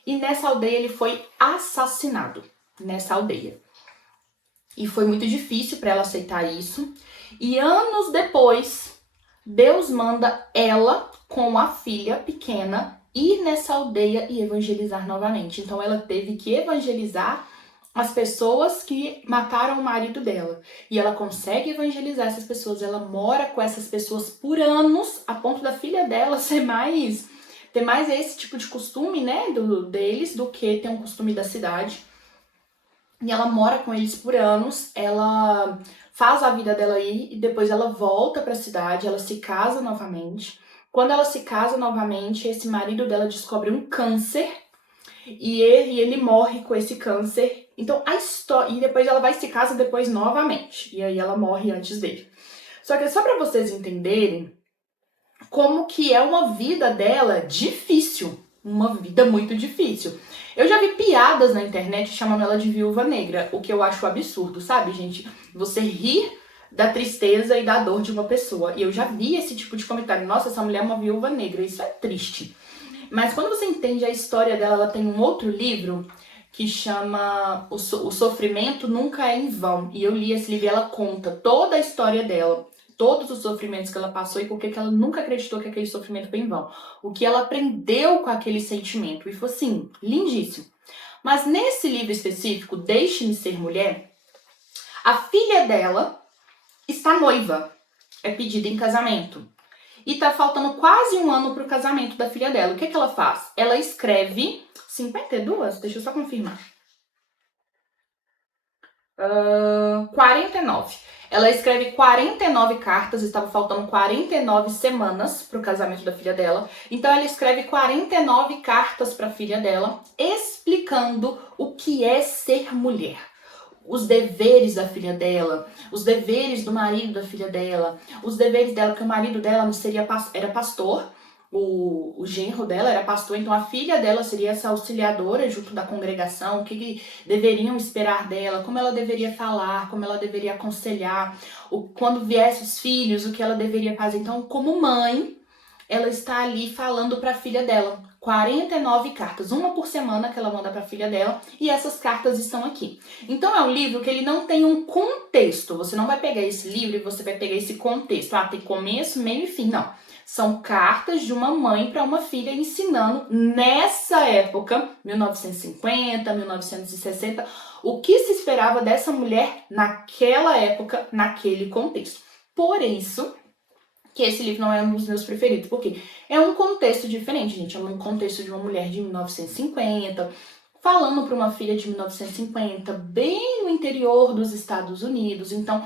e nessa aldeia ele foi assassinado, nessa aldeia. E foi muito difícil para ela aceitar isso. E anos depois, Deus manda ela com a filha pequena ir nessa aldeia e evangelizar novamente. Então ela teve que evangelizar as pessoas que mataram o marido dela. E ela consegue evangelizar essas pessoas. Ela mora com essas pessoas por anos, a ponto da filha dela ter mais esse tipo de costume, né, deles, do que ter um costume da cidade. E ela mora com eles por anos, ela faz a vida dela aí e depois ela volta para a cidade, ela se casa novamente. Quando ela se casa novamente, esse marido dela descobre um câncer e ele morre com esse câncer. Então a história, e depois ela vai se casa depois novamente, e aí ela morre antes dele. Só que é só para vocês entenderem como que é uma vida dela difícil, uma vida muito difícil. Eu já vi piadas na internet chamando ela de viúva negra, o que eu acho absurdo, sabe, gente? Você rir da tristeza e da dor de uma pessoa. E eu já vi esse tipo de comentário. Nossa, essa mulher é uma viúva negra, isso é triste. Mas quando você entende a história dela, ela tem um outro livro que chama O Sofrimento Nunca é em Vão. E eu li esse livro e ela conta toda a história dela, todos os sofrimentos que ela passou e por que ela nunca acreditou que aquele sofrimento foi em vão. O que ela aprendeu com aquele sentimento. E foi assim, lindíssimo. Mas nesse livro específico, Deixe-me Ser Mulher, a filha dela está noiva, é pedida em casamento. E tá faltando quase um ano pro casamento da filha dela. O que ela faz? Ela escreve 52? Deixa eu só confirmar. 49. Ela escreve 49 cartas, estava faltando 49 semanas pro casamento da filha dela. Então ela escreve 49 cartas para a filha dela, explicando o que é ser mulher. Os deveres da filha dela, os deveres do marido da filha dela, os deveres dela, que o marido dela era pastor, o genro dela era pastor, então a filha dela seria essa auxiliadora junto da congregação, o que deveriam esperar dela, como ela deveria falar, como ela deveria aconselhar, quando viessem os filhos, o que ela deveria fazer. Então, como mãe, ela está ali falando para a filha dela. 49 cartas, uma por semana que ela manda para a filha dela, e essas cartas estão aqui. Então é um livro que ele não tem um contexto. Você não vai pegar esse livro e você vai pegar esse contexto. Tem começo, meio e fim. Não. São cartas de uma mãe para uma filha ensinando nessa época, 1950, 1960, o que se esperava dessa mulher naquela época, naquele contexto. Por isso que esse livro não é um dos meus preferidos, porque é um contexto diferente, gente. É um contexto de uma mulher de 1950, falando para uma filha de 1950, bem no interior dos Estados Unidos. Então,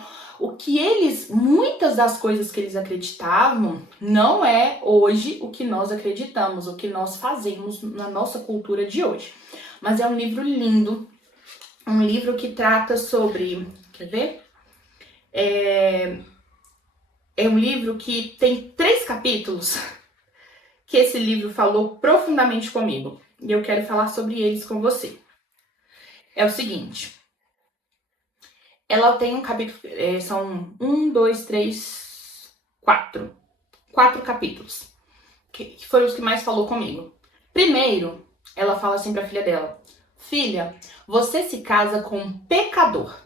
muitas das coisas que eles acreditavam não é hoje o que nós acreditamos, o que nós fazemos na nossa cultura de hoje. Mas é um livro lindo, um livro que trata sobre, quer ver? É um livro que tem 3 capítulos que esse livro falou profundamente comigo. E eu quero falar sobre eles com você. É o seguinte. Ela tem um capítulo, são 1, 2, 3, 4. 4 capítulos. Que foram os que mais falou comigo. Primeiro, ela fala assim pra filha dela. Filha, você se casa com um pecador.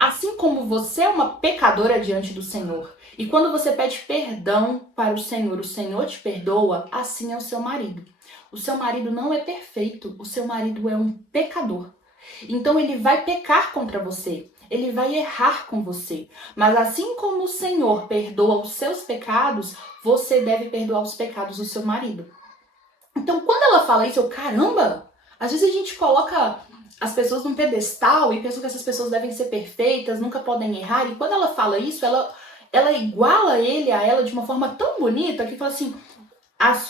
Assim como você é uma pecadora diante do Senhor. E quando você pede perdão para o Senhor te perdoa, assim é o seu marido. O seu marido não é perfeito, o seu marido é um pecador. Então ele vai pecar contra você, ele vai errar com você. Mas assim como o Senhor perdoa os seus pecados, você deve perdoar os pecados do seu marido. Então quando ela fala isso, caramba, às vezes a gente coloca as pessoas num pedestal e pensam que essas pessoas devem ser perfeitas, nunca podem errar. E quando ela fala isso, ela iguala ele a ela de uma forma tão bonita que fala assim: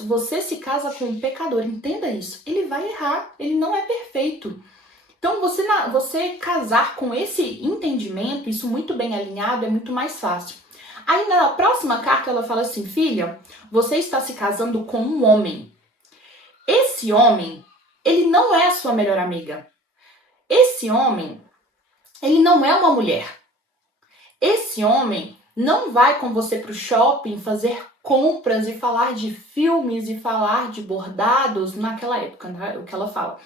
você se casa com um pecador, entenda isso. Ele vai errar, ele não é perfeito. Então, você casar com esse entendimento, isso muito bem alinhado, é muito mais fácil. Aí, na próxima carta, ela fala assim: filha, você está se casando com um homem. Esse homem, ele não é a sua melhor amiga. Esse homem, ele não é uma mulher. Esse homem não vai com você para o shopping fazer compras e falar de filmes e falar de bordados naquela época, né, o que ela fala.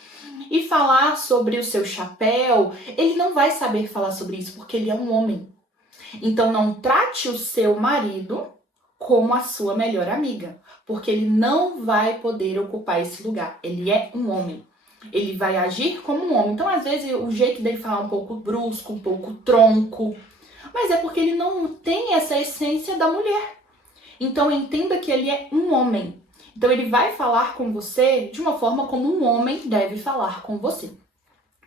E falar sobre o seu chapéu, ele não vai saber falar sobre isso porque ele é um homem. Então não trate o seu marido como a sua melhor amiga, porque ele não vai poder ocupar esse lugar. Ele é um homem. Ele vai agir como um homem. Então, às vezes, o jeito dele falar um pouco brusco, um pouco tronco, mas é porque ele não tem essa essência da mulher. Então entenda que ele é um homem. Então ele vai falar com você de uma forma como um homem deve falar com você.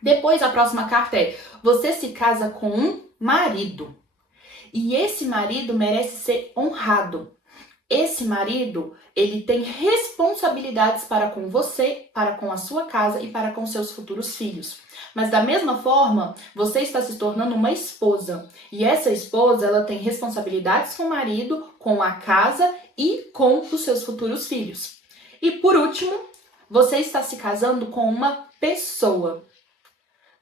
Depois a próxima carta é: você se casa com um marido. E esse marido merece ser honrado. Esse marido, ele tem responsabilidades para com você, para com a sua casa e para com seus futuros filhos. Mas da mesma forma, você está se tornando uma esposa. E essa esposa, ela tem responsabilidades com o marido, com a casa e com os seus futuros filhos. E por último, você está se casando com uma pessoa.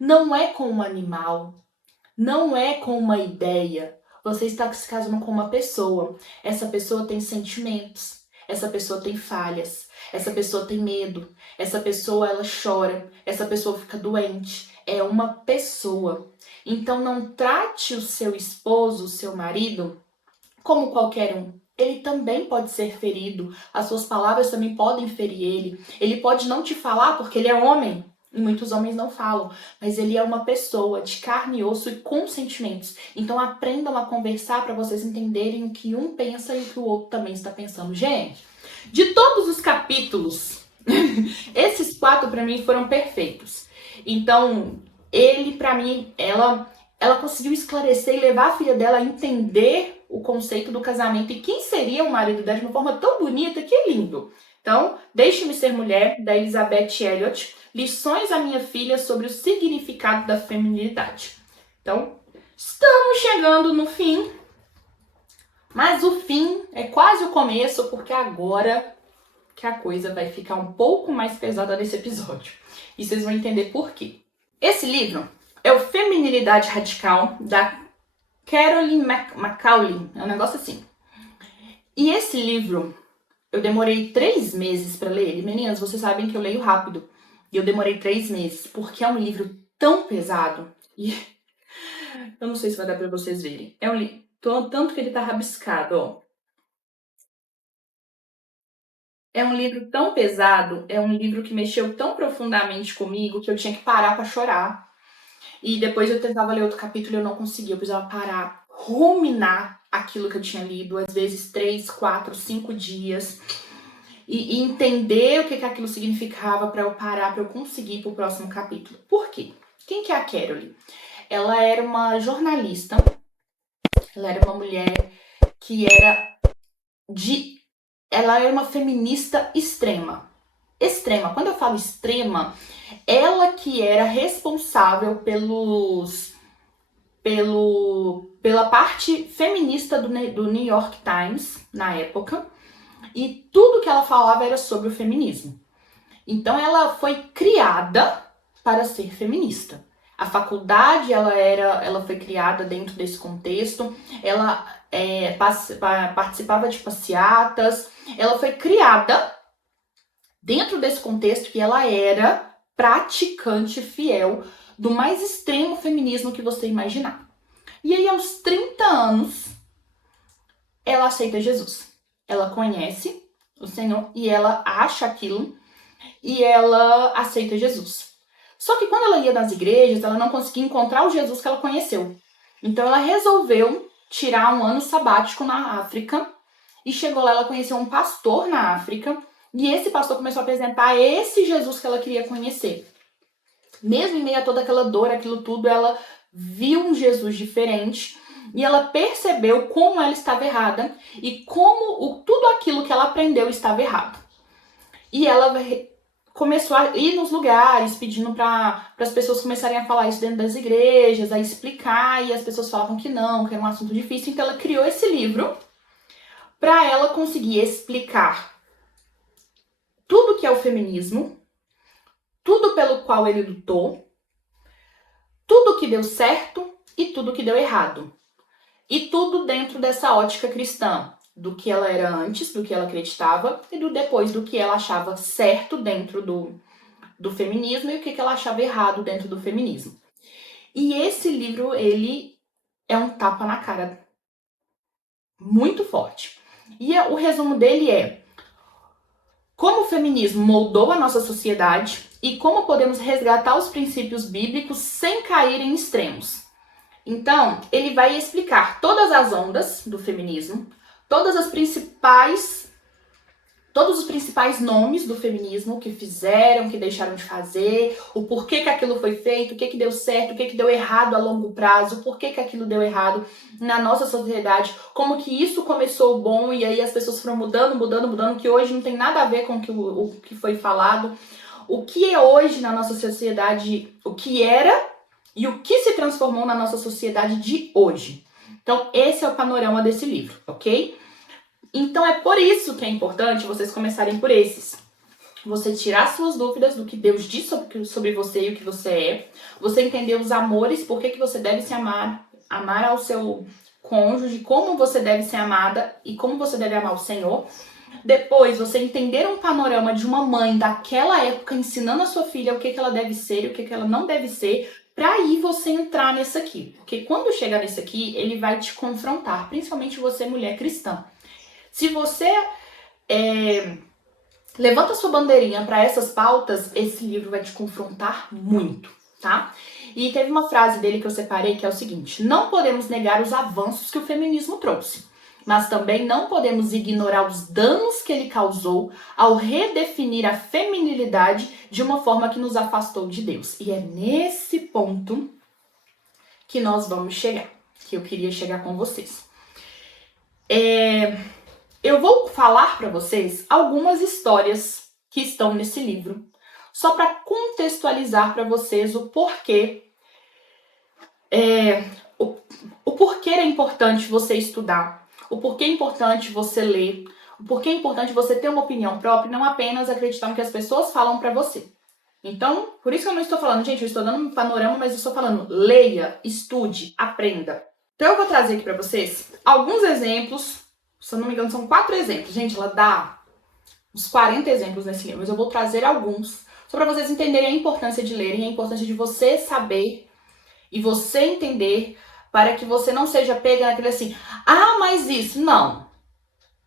Não é com um animal, não é com uma ideia. Você está se casando com uma pessoa. Essa pessoa tem sentimentos. Essa pessoa tem falhas. Essa pessoa tem medo. Essa pessoa, ela chora. Essa pessoa fica doente. É uma pessoa. Então não trate o seu esposo, o seu marido, como qualquer um. Ele também pode ser ferido. As suas palavras também podem ferir ele. Ele pode não te falar porque ele é homem. E muitos homens não falam, mas ele é uma pessoa de carne e osso e com sentimentos. Então aprendam a conversar para vocês entenderem o que um pensa e o que o outro também está pensando. Gente, de todos os capítulos, esses 4 para mim foram perfeitos. Então, ele para mim, ela conseguiu esclarecer e levar a filha dela a entender o conceito do casamento e quem seria o marido dela de uma forma tão bonita, que é lindo. Então, Deixe-me Ser Mulher, da Elizabeth Elliot. Lições à minha filha sobre o significado da feminilidade. Então, estamos chegando no fim, mas o fim é quase o começo, porque agora que a coisa vai ficar um pouco mais pesada nesse episódio. E vocês vão entender por quê. Esse livro é o Feminilidade Radical, da Caroline McCauley, é um negócio assim. E esse livro, eu demorei 3 meses para ler ele. Meninas, vocês sabem que eu leio rápido. E eu demorei 3 meses, porque é um livro tão pesado. E eu não sei se vai dar para vocês verem. É um livro, tanto que ele tá rabiscado, ó. É um livro tão pesado, é um livro que mexeu tão profundamente comigo que eu tinha que parar para chorar. E depois eu tentava ler outro capítulo e eu não conseguia. Eu precisava parar, ruminar aquilo que eu tinha lido, às vezes 3, 4, 5 dias. E entender o que aquilo significava para eu parar, para eu conseguir ir pro próximo capítulo. Por quê? Quem que é a Caroline? Ela era uma jornalista, ela era uma mulher que ela era uma feminista extrema. Extrema. Quando eu falo extrema, ela que era responsável pela parte feminista do New York Times, na época, e tudo que ela falava era sobre o feminismo. Então ela foi criada para ser feminista. A faculdade ela foi criada dentro desse contexto, ela participava de passeatas, ela foi criada dentro desse contexto que ela era praticante fiel do mais extremo feminismo que você imaginar. E aí, aos 30 anos, ela aceita Jesus. Ela conhece o Senhor e ela acha aquilo e ela aceita Jesus. Só que quando ela ia nas igrejas, ela não conseguia encontrar o Jesus que ela conheceu. Então ela resolveu tirar um ano sabático na África e chegou lá, ela conheceu um pastor na África e esse pastor começou a apresentar esse Jesus que ela queria conhecer. mesmo em meio a toda aquela dor, aquilo tudo, ela viu um Jesus diferente e ela percebeu como ela estava errada e como tudo aquilo que ela aprendeu estava errado. E ela começou a ir nos lugares pedindo para as pessoas começarem a falar isso dentro das igrejas, a explicar, e as pessoas falavam que não, que era um assunto difícil. Então ela criou esse livro para ela conseguir explicar tudo que é o feminismo, tudo pelo qual ele lutou, tudo que deu certo e tudo que deu errado. E tudo dentro dessa ótica cristã, do que ela era antes, do que ela acreditava, e do depois, do que ela achava certo dentro do feminismo e o que ela achava errado dentro do feminismo. E esse livro, ele é um tapa na cara muito forte. E o resumo dele é como o feminismo moldou a nossa sociedade e como podemos resgatar os princípios bíblicos sem cair em extremos. Então, ele vai explicar todas as ondas do feminismo, todos os principais nomes do feminismo, que fizeram, que deixaram de fazer, o porquê que aquilo foi feito, o que deu certo, o que deu errado a longo prazo, o porquê que aquilo deu errado na nossa sociedade, como que isso começou bom e aí as pessoas foram mudando, que hoje não tem nada a ver com o que foi falado, o que é hoje na nossa sociedade, o que era e o que se transformou na nossa sociedade de hoje. Então, esse é o panorama desse livro, ok? Então, é por isso que é importante vocês começarem por esses. Você tirar suas dúvidas do que Deus diz sobre você e o que você é. Você entender os amores, por que você deve se amar ao seu cônjuge, como você deve ser amada e como você deve amar o Senhor. Depois, você entender um panorama de uma mãe daquela época ensinando a sua filha o que ela deve ser e o que ela não deve ser, para aí você entrar nesse aqui. Porque quando chegar nesse aqui, ele vai te confrontar, principalmente você, mulher cristã. Se você levanta sua bandeirinha para essas pautas, esse livro vai te confrontar muito, tá? E teve uma frase dele que eu separei que é o seguinte: não podemos negar os avanços que o feminismo trouxe, mas também não podemos ignorar os danos que ele causou ao redefinir a feminilidade de uma forma que nos afastou de Deus. E é nesse ponto que nós vamos chegar, que eu queria chegar com vocês. Eu vou falar para vocês algumas histórias que estão nesse livro, só para contextualizar para vocês o porquê. O porquê é importante você estudar, o porquê é importante você ler, o porquê é importante você ter uma opinião própria, não apenas acreditar no que as pessoas falam para você. Então, por isso que eu não estou falando, gente, eu estou dando um panorama, mas eu estou falando, leia, estude, aprenda. Então eu vou trazer aqui para vocês alguns exemplos, se eu não me engano são 4 exemplos. Gente, ela dá uns 40 exemplos nesse livro, mas eu vou trazer alguns, só para vocês entenderem a importância de lerem, a importância de você saber e você entender, para que você não seja pega naquele assim, mas isso, não.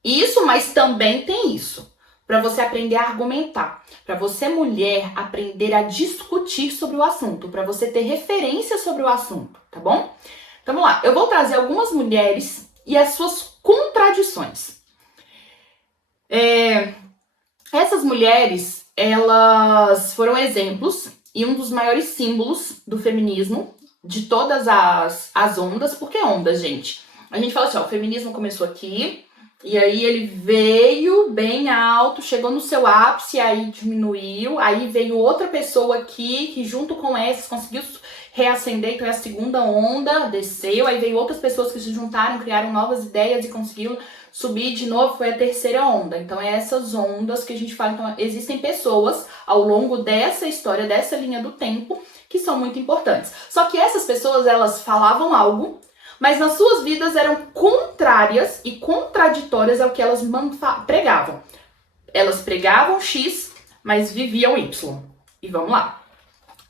Isso, mas também tem isso. Para você aprender a argumentar, para você, mulher, aprender a discutir sobre o assunto, para você ter referência sobre o assunto, tá bom? Então vamos lá, eu vou trazer algumas mulheres e as suas contradições. Essas mulheres, elas foram exemplos e um dos maiores símbolos do feminismo, de todas as ondas. Por que ondas, gente? A gente fala assim, ó, o feminismo começou aqui, e aí ele veio bem alto, chegou no seu ápice, aí diminuiu, aí veio outra pessoa aqui, que junto com essas conseguiu reacender, então é a segunda onda, desceu, aí veio outras pessoas que se juntaram, criaram novas ideias e conseguiram subir de novo, foi a terceira onda. Então é essas ondas que a gente fala. Então existem pessoas ao longo dessa história, dessa linha do tempo, que são muito importantes. Só que essas pessoas, elas falavam algo, mas nas suas vidas eram contrárias e contraditórias ao que elas pregavam. Elas pregavam X, mas viviam Y. E vamos lá.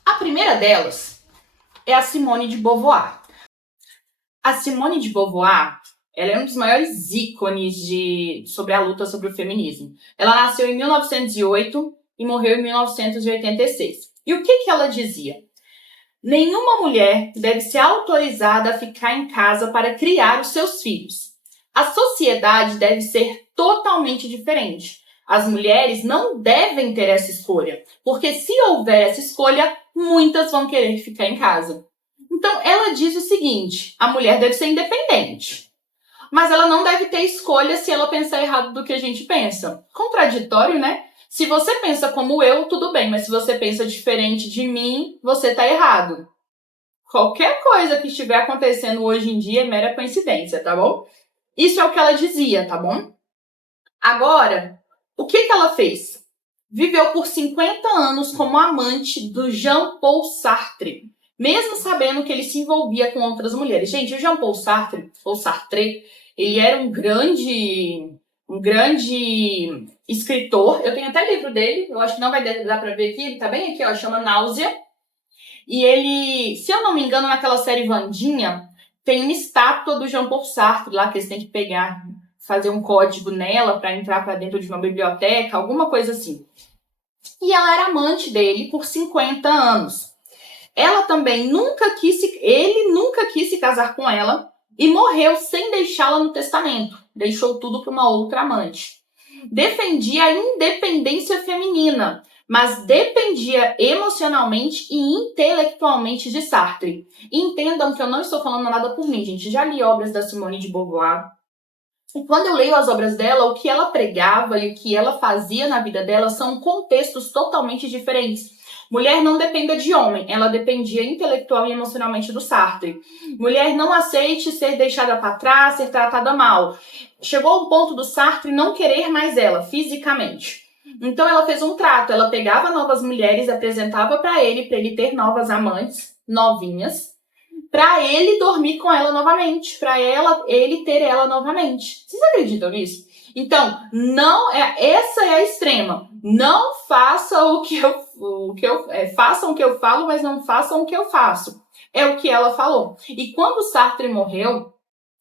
A primeira delas é a Simone de Beauvoir. A Simone de Beauvoir, ela é um dos maiores ícones sobre a luta sobre o feminismo. Ela nasceu em 1908 e morreu em 1986. E o que ela dizia? Nenhuma mulher deve ser autorizada a ficar em casa para criar os seus filhos. A sociedade deve ser totalmente diferente. As mulheres não devem ter essa escolha, porque se houver essa escolha, muitas vão querer ficar em casa. Então, ela diz o seguinte: a mulher deve ser independente, mas ela não deve ter escolha se ela pensar errado do que a gente pensa. Contraditório, né? Se você pensa como eu, tudo bem, mas se você pensa diferente de mim, você tá errado. Qualquer coisa que estiver acontecendo hoje em dia é mera coincidência, tá bom? Isso é o que ela dizia, tá bom? Agora, o que ela fez? Viveu por 50 anos como amante do Jean-Paul Sartre, mesmo sabendo que ele se envolvia com outras mulheres. Gente, o Jean-Paul Sartre, ou Sartre, ele era um grande escritor. Eu tenho até livro dele, eu acho que não vai dar pra ver aqui, ele tá bem aqui, ó, chama Náusea. E ele, se eu não me engano, naquela série Wandinha, tem uma estátua do Jean-Paul Sartre lá, que eles têm que pegar, fazer um código nela para entrar para dentro de uma biblioteca, alguma coisa assim. E ela era amante dele por 50 anos. Ela também ele nunca quis se casar com ela e morreu sem deixá-la no testamento. Deixou tudo para uma outra amante. Defendia a independência feminina, mas dependia emocionalmente e intelectualmente de Sartre. E entendam que eu não estou falando nada por mim, gente. Já li obras da Simone de Beauvoir. E quando eu leio as obras dela, o que ela pregava e o que ela fazia na vida dela são contextos totalmente diferentes. Mulher não dependa de homem, ela dependia intelectual e emocionalmente do Sartre. Mulher não aceite ser deixada para trás, ser tratada mal. Chegou ao ponto do Sartre não querer mais ela, fisicamente. Então ela fez um trato, ela pegava novas mulheres, apresentava para ele ter novas amantes, novinhas, para ele dormir com ela novamente, para ele ter ela novamente. Vocês acreditam nisso? Então, essa é a extrema. Não faça façam o que eu falo, mas não façam o que eu faço. É o que ela falou. E quando Sartre morreu,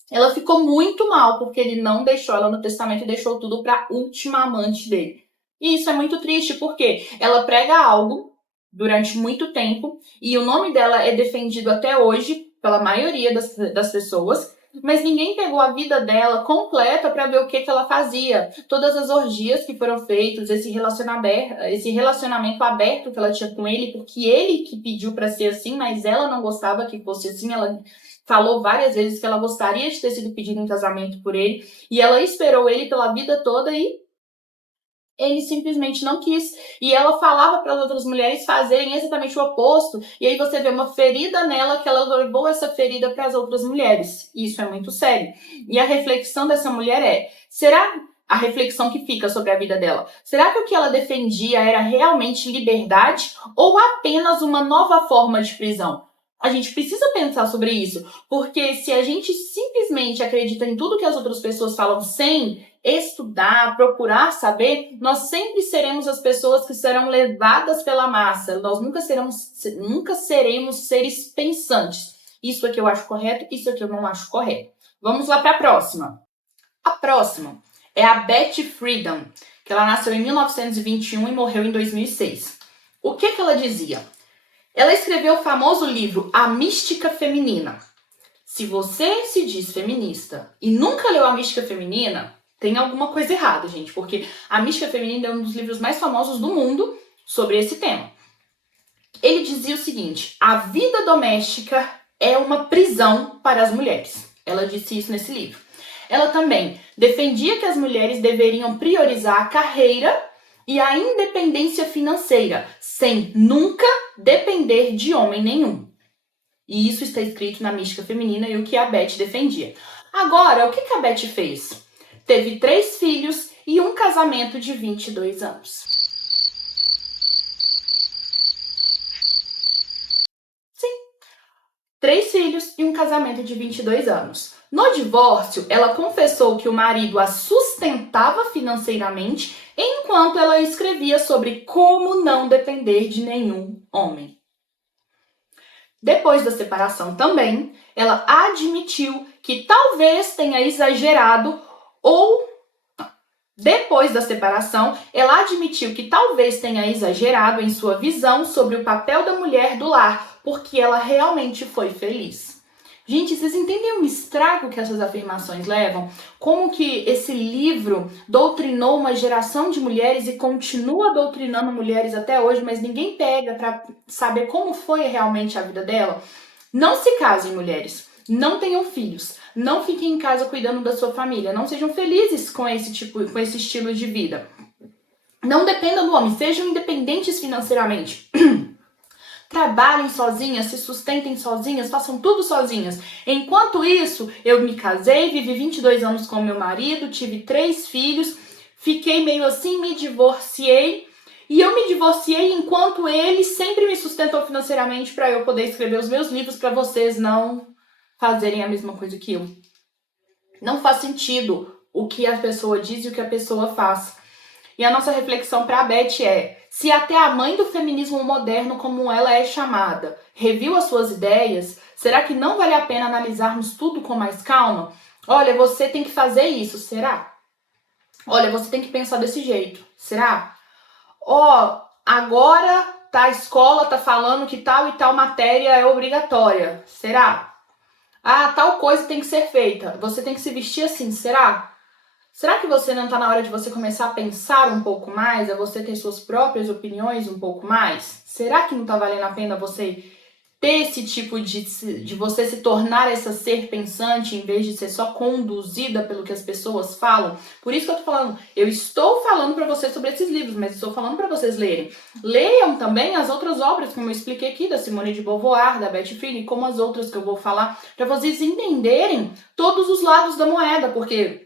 ela ficou muito mal, porque ele não deixou ela no testamento e deixou tudo para a última amante dele. E isso é muito triste, porque ela prega algo durante muito tempo, e o nome dela é defendido até hoje pela maioria das pessoas, mas ninguém pegou a vida dela completa para ver o que ela fazia. Todas as orgias que foram feitas, esse relacionamento aberto que ela tinha com ele, porque ele que pediu para ser assim, mas ela não gostava que fosse assim. Ela falou várias vezes que ela gostaria de ter sido pedida em casamento por ele, e ela esperou ele pela vida toda e ele simplesmente não quis. E ela falava para as outras mulheres fazerem exatamente o oposto. E aí você vê uma ferida nela, que ela levou essa ferida para as outras mulheres. Isso é muito sério. E a reflexão dessa mulher a reflexão que fica sobre a vida dela, será que o que ela defendia era realmente liberdade ou apenas uma nova forma de prisão? A gente precisa pensar sobre isso, porque se a gente simplesmente acredita em tudo que as outras pessoas falam sem estudar, procurar saber, nós sempre seremos as pessoas que serão levadas pela massa. Nós nunca seremos seres pensantes. Isso aqui eu acho correto, isso aqui eu não acho correto. Vamos lá para a próxima. A próxima é a Betty Friedan, que ela nasceu em 1921 e morreu em 2006. O que ela dizia? Ela escreveu o famoso livro A Mística Feminina. Se você se diz feminista e nunca leu A Mística Feminina, tem alguma coisa errada, gente, porque A Mística Feminina é um dos livros mais famosos do mundo sobre esse tema. Ele dizia o seguinte: a vida doméstica é uma prisão para as mulheres. Ela disse isso nesse livro. Ela também defendia que as mulheres deveriam priorizar a carreira e a independência financeira, sem nunca depender de homem nenhum. E isso está escrito na Mística Feminina e o que a Beth defendia. Agora, o que a Beth fez? Teve 3 filhos e um casamento de 22 anos. Sim, 3 filhos e um casamento de 22 anos. No divórcio, ela confessou que o marido a sustentava financeiramente, enquanto ela escrevia sobre como não depender de nenhum homem. Depois da separação também, ela admitiu que talvez tenha exagerado Depois da separação, ela admitiu que talvez tenha exagerado em sua visão sobre o papel da mulher do lar, porque ela realmente foi feliz. Gente, vocês entendem o estrago que essas afirmações levam? Como que esse livro doutrinou uma geração de mulheres e continua doutrinando mulheres até hoje, mas ninguém pega para saber como foi realmente a vida dela? Não se casem, mulheres. Não tenham filhos. Não fiquem em casa cuidando da sua família. Não sejam felizes com esse estilo de vida. Não dependam do homem. Sejam independentes financeiramente. Trabalhem sozinhas, se sustentem sozinhas, façam tudo sozinhas. Enquanto isso, eu me casei, vivi 22 anos com meu marido, tive 3 filhos, fiquei meio assim, me divorciei. E eu me divorciei enquanto ele sempre me sustentou financeiramente para eu poder escrever os meus livros, para vocês não fazerem a mesma coisa que eu. Não faz sentido o que a pessoa diz e o que a pessoa faz. E a nossa reflexão para a Beth é: se até a mãe do feminismo moderno, como ela é chamada, reviu as suas ideias, será que não vale a pena analisarmos tudo com mais calma? Olha, você tem que fazer isso, será? Olha, você tem que pensar desse jeito, será? Agora a escola tá falando que tal e tal matéria é obrigatória, será? Tal coisa tem que ser feita, você tem que se vestir assim, será? Será que você não está na hora de você começar a pensar um pouco mais, a você ter suas próprias opiniões um pouco mais? Será que não está valendo a pena você ter esse tipo de você se tornar essa ser pensante em vez de ser só conduzida pelo que as pessoas falam? Por isso que eu estou falando para vocês sobre esses livros, mas estou falando para vocês lerem. Leiam também as outras obras, como eu expliquei aqui, da Simone de Beauvoir, da Beth Friedan, como as outras que eu vou falar, para vocês entenderem todos os lados da moeda, porque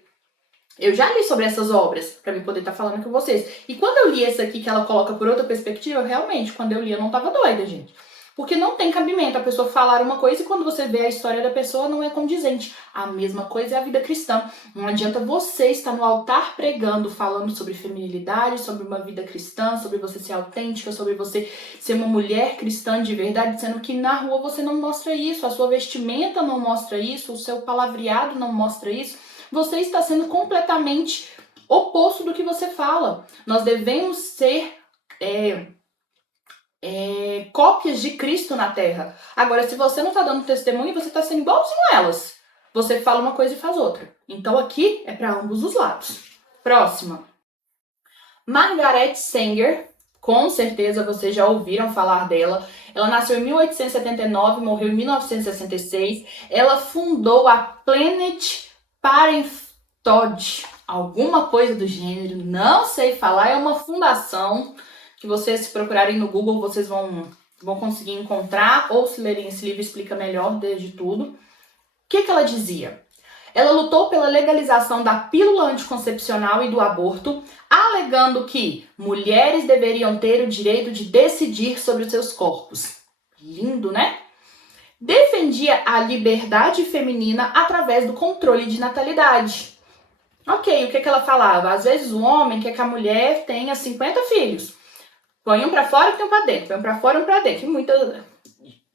eu já li sobre essas obras, pra mim poder estar falando com vocês. E quando eu li essa aqui, que ela coloca por outra perspectiva, realmente, quando eu li, eu não tava doida, gente. Porque não tem cabimento a pessoa falar uma coisa e quando você vê a história da pessoa não é condizente. A mesma coisa é a vida cristã. Não adianta você estar no altar pregando, falando sobre feminilidade, sobre uma vida cristã, sobre você ser autêntica, sobre você ser uma mulher cristã de verdade, sendo que na rua você não mostra isso, a sua vestimenta não mostra isso, o seu palavreado não mostra isso. Você está sendo completamente oposto do que você fala. Nós devemos ser cópias de Cristo na Terra. Agora, se você não está dando testemunho, você está sendo igualzinho a elas. Você fala uma coisa e faz outra. Então aqui é para ambos os lados. Próxima. Margaret Sanger. Com certeza vocês já ouviram falar dela. Ela nasceu em 1879, morreu em 1966. Ela fundou a Planned Parenthood, alguma coisa do gênero, não sei falar, é uma fundação que vocês, se procurarem no Google, vocês vão conseguir encontrar, ou se lerem esse livro explica melhor desde tudo. O que ela dizia? Ela lutou pela legalização da pílula anticoncepcional e do aborto, alegando que mulheres deveriam ter o direito de decidir sobre os seus corpos. Lindo, né? Defendia a liberdade feminina através do controle de natalidade. Ok, o que ela falava? Às vezes o homem quer que a mulher tenha 50 filhos. Põe um pra fora e tem um pra dentro. Põe um pra fora e um pra dentro.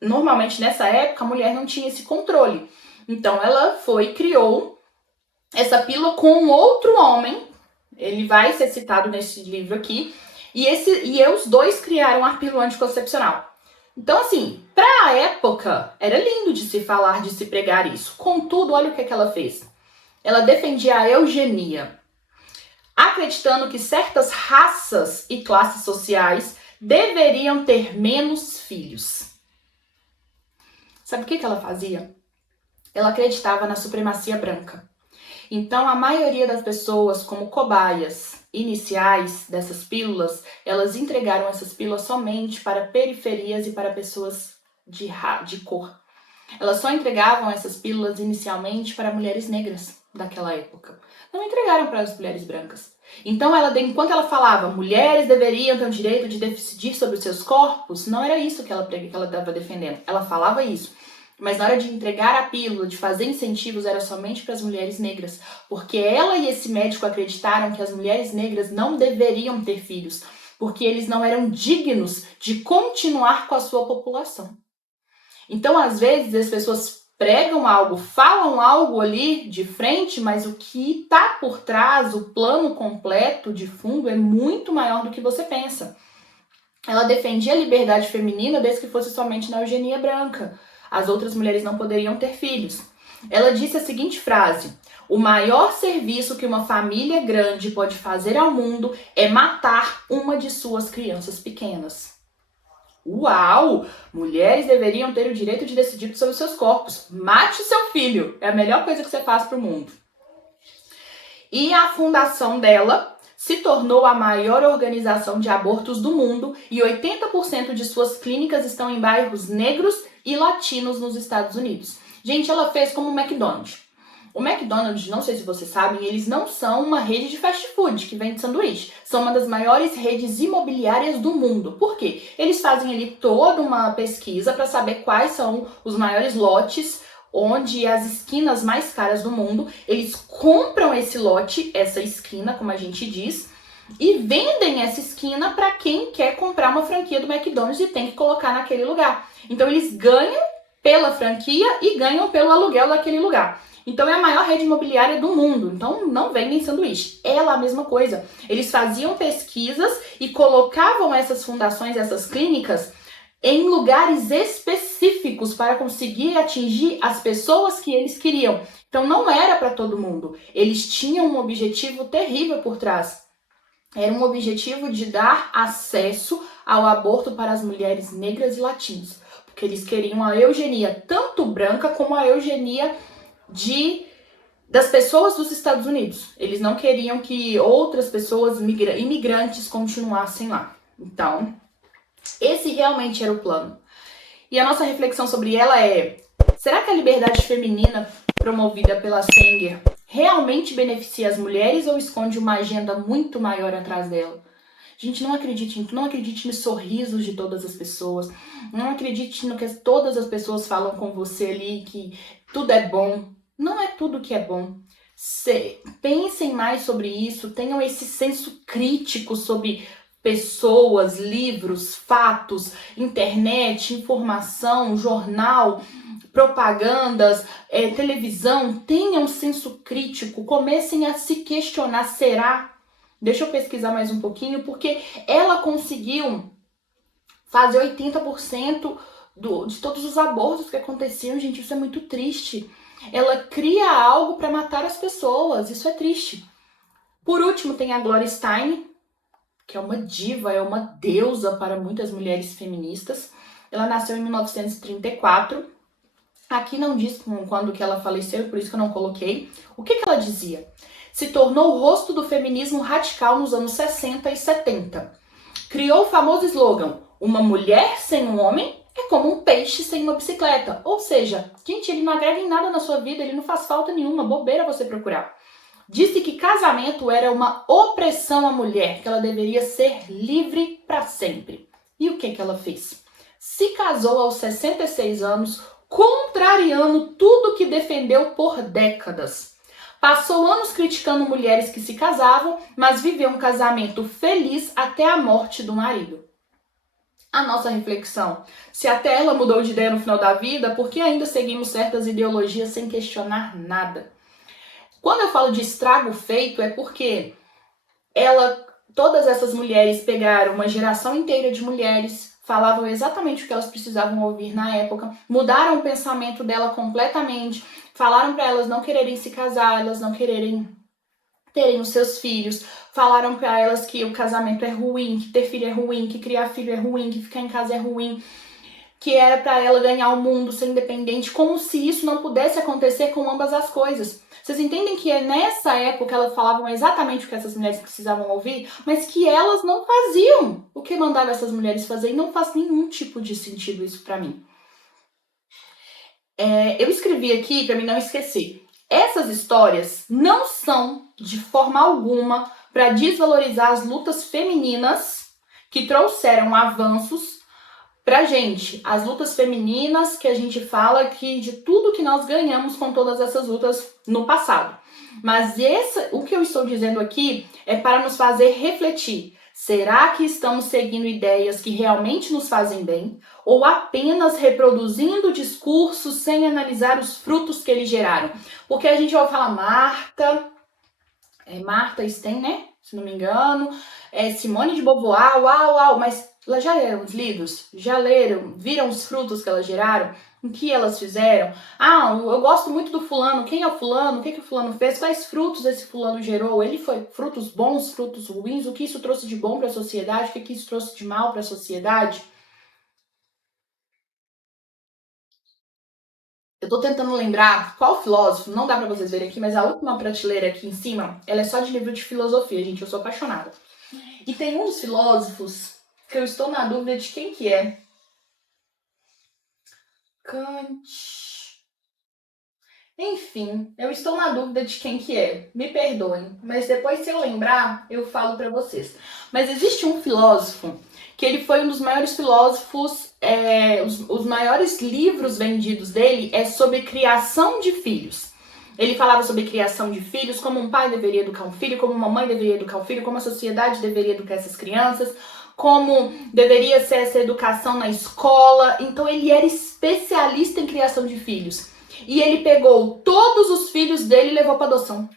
Normalmente nessa época a mulher não tinha esse controle. Então ela criou essa pílula com outro homem. Ele vai ser citado nesse livro aqui. E os dois criaram a pílula anticoncepcional. Então, assim, pra época, era lindo de se falar, de se pregar isso. Contudo, olha o que ela fez. Ela defendia a eugenia, acreditando que certas raças e classes sociais deveriam ter menos filhos. Sabe o que ela fazia? Ela acreditava na supremacia branca. Então, a maioria das pessoas, como cobaias iniciais dessas pílulas, elas entregaram essas pílulas somente para periferias e para pessoas de cor. Elas só entregavam essas pílulas inicialmente para mulheres negras daquela época. Não entregaram para as mulheres brancas. Então, enquanto ela falava mulheres deveriam ter o direito de decidir sobre os seus corpos, não era isso que ela estava defendendo. Ela falava isso. Mas na hora de entregar a pílula, de fazer incentivos, era somente para as mulheres negras. Porque ela e esse médico acreditaram que as mulheres negras não deveriam ter filhos. Porque eles não eram dignos de continuar com a sua população. Então, às vezes, as pessoas pregam algo, falam algo ali de frente, mas o que está por trás, o plano completo de fundo, é muito maior do que você pensa. Ela defendia a liberdade feminina desde que fosse somente na eugenia branca. As outras mulheres não poderiam ter filhos. Ela disse a seguinte frase: o maior serviço que uma família grande pode fazer ao mundo é matar uma de suas crianças pequenas. Uau! Mulheres deveriam ter o direito de decidir sobre seus corpos. Mate seu filho. É a melhor coisa que você faz para o mundo. E a fundação dela se tornou a maior organização de abortos do mundo e 80% de suas clínicas estão em bairros negros e latinos nos Estados Unidos. Gente, ela fez como o McDonald's. O McDonald's, não sei se vocês sabem, eles não são uma rede de fast food que vende sanduíche. São uma das maiores redes imobiliárias do mundo. Por quê? Eles fazem ali toda uma pesquisa para saber quais são os maiores lotes, onde as esquinas mais caras do mundo. Eles compram esse lote, essa esquina, como a gente diz, e vendem essa esquina para quem quer comprar uma franquia do McDonald's e tem que colocar naquele lugar. Então eles ganham pela franquia e ganham pelo aluguel daquele lugar. Então é a maior rede imobiliária do mundo. Então não vendem sanduíche. É lá a mesma coisa. Eles faziam pesquisas e colocavam essas fundações, essas clínicas, em lugares específicos para conseguir atingir as pessoas que eles queriam. Então não era para todo mundo. Eles tinham um objetivo terrível por trás. Era um objetivo de dar acesso ao aborto para as mulheres negras e latinas. Porque eles queriam a eugenia tanto branca como a eugenia das pessoas dos Estados Unidos. Eles não queriam que outras pessoas imigrantes continuassem lá. Então, esse realmente era o plano. E a nossa reflexão sobre ela é: será que a liberdade feminina promovida pela Sanger realmente beneficia as mulheres ou esconde uma agenda muito maior atrás dela? Gente, não acredite nos sorrisos de todas as pessoas. Não acredite no que todas as pessoas falam com você ali, que tudo é bom. Não é tudo que é bom. Pensem mais sobre isso, tenham esse senso crítico sobre pessoas, livros, fatos, internet, informação, jornal, propagandas, televisão. Tenham um senso crítico, comecem a se questionar, será? Deixa eu pesquisar mais um pouquinho, porque ela conseguiu fazer 80% de todos os abortos que aconteciam. Gente, isso é muito triste. Ela cria algo para matar as pessoas, isso é triste. Por último, tem a Gloria Steinem, que é uma diva, é uma deusa para muitas mulheres feministas. Ela nasceu em 1934. Aqui não diz quando que ela faleceu, por isso que eu não coloquei. O que ela dizia? Se tornou o rosto do feminismo radical nos anos 60 e 70. Criou o famoso slogan: uma mulher sem um homem é como um peixe sem uma bicicleta. Ou seja, gente, ele não agrega em nada na sua vida, ele não faz falta nenhuma, bobeira você procurar. Disse que casamento era uma opressão à mulher, que ela deveria ser livre para sempre. E o que ela fez? Se casou aos 66 anos, contrariando tudo que defendeu por décadas. Passou anos criticando mulheres que se casavam, mas viveu um casamento feliz até a morte do marido. A nossa reflexão: se até ela mudou de ideia no final da vida, por que ainda seguimos certas ideologias sem questionar nada? Quando eu falo de estrago feito, é porque todas essas mulheres pegaram uma geração inteira de mulheres, falavam exatamente o que elas precisavam ouvir na época, mudaram o pensamento dela completamente, falaram para elas não quererem se casar, elas não quererem terem os seus filhos, falaram para elas que o casamento é ruim, que ter filho é ruim, que criar filho é ruim, que ficar em casa é ruim, que era para ela ganhar o mundo, ser independente, como se isso não pudesse acontecer com ambas as coisas. Vocês entendem que nessa época elas falavam exatamente o que essas mulheres precisavam ouvir, mas que elas não faziam o que mandava essas mulheres fazer, e não faz nenhum tipo de sentido isso para mim. Eu escrevi aqui para mim não esquecer. Essas histórias não são, de forma alguma, para desvalorizar as lutas femininas que trouxeram avanços pra gente. As lutas femininas que a gente fala que de tudo que nós ganhamos com todas essas lutas no passado. Mas o que eu estou dizendo aqui é para nos fazer refletir. Será que estamos seguindo ideias que realmente nos fazem bem? Ou apenas reproduzindo discursos sem analisar os frutos que eles geraram? Porque a gente vai falar Martha Stein, né? Se não me engano, Simone de Beauvoir, uau, mas elas já leram os livros? Já leram? Viram os frutos que elas geraram? O que elas fizeram? Ah, eu gosto muito do fulano. Quem é o fulano? O que o fulano fez? Quais frutos esse fulano gerou? Ele foi frutos bons, frutos ruins? O que isso trouxe de bom para a sociedade? O que isso trouxe de mal para a sociedade? Eu tô tentando lembrar qual filósofo, não dá para vocês verem aqui, mas a última prateleira aqui em cima, ela é só de livro de filosofia, gente. Eu sou apaixonada. E tem um dos filósofos que eu estou na dúvida de quem que é. Kant. Enfim, eu estou na dúvida de quem que é. Me perdoem, mas depois se eu lembrar, eu falo para vocês. Mas existe um filósofo que ele foi um dos maiores filósofos, os maiores livros vendidos dele é sobre criação de filhos. Ele falava sobre criação de filhos, como um pai deveria educar um filho, como uma mãe deveria educar um filho, como a sociedade deveria educar essas crianças, como deveria ser essa educação na escola. Então ele era especialista em criação de filhos. E ele pegou todos os filhos dele e levou para adoção.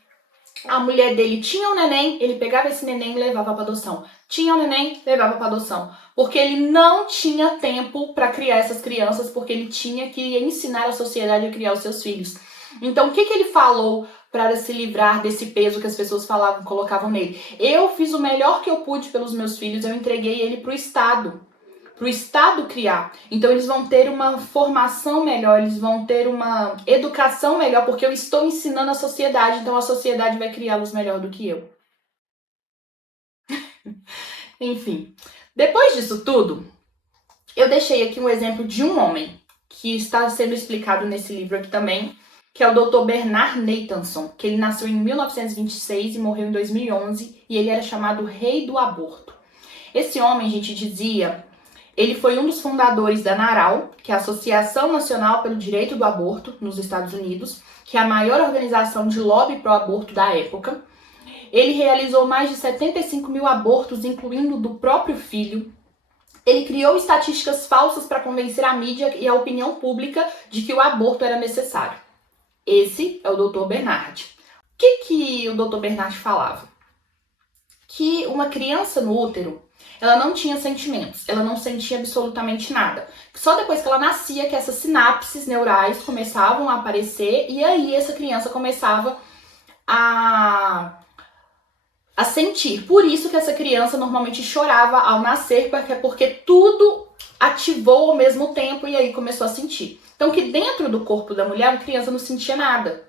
A mulher dele tinha um neném, ele pegava esse neném e levava para adoção. Tinha um neném, levava para adoção. Porque ele não tinha tempo para criar essas crianças, porque ele tinha que ensinar a sociedade a criar os seus filhos. Então, o que ele falou para se livrar desse peso que as pessoas falavam, colocavam nele? Eu fiz o melhor que eu pude pelos meus filhos, eu entreguei ele para o Estado criar. Então eles vão ter uma formação melhor, eles vão ter uma educação melhor, porque eu estou ensinando a sociedade, então a sociedade vai criá-los melhor do que eu. Enfim, depois disso tudo, eu deixei aqui um exemplo de um homem, que está sendo explicado nesse livro aqui também, que é o Dr. Bernard Nathanson, que ele nasceu em 1926 e morreu em 2011, e ele era chamado Rei do Aborto. Esse homem, gente, dizia... Ele foi um dos fundadores da NARAL, que é a Associação Nacional pelo Direito do Aborto nos Estados Unidos, que é a maior organização de lobby pro aborto da época. Ele realizou mais de 75 mil abortos, incluindo do próprio filho. Ele criou estatísticas falsas para convencer a mídia e a opinião pública de que o aborto era necessário. Esse é o Dr. Bernard. O que o Dr. Bernard falava? Que uma criança no útero, ela não tinha sentimentos, ela não sentia absolutamente nada. Só depois que ela nascia que essas sinapses neurais começavam a aparecer e aí essa criança começava a sentir. Por isso que essa criança normalmente chorava ao nascer, porque tudo ativou ao mesmo tempo e aí começou a sentir. Então que dentro do corpo da mulher a criança não sentia nada.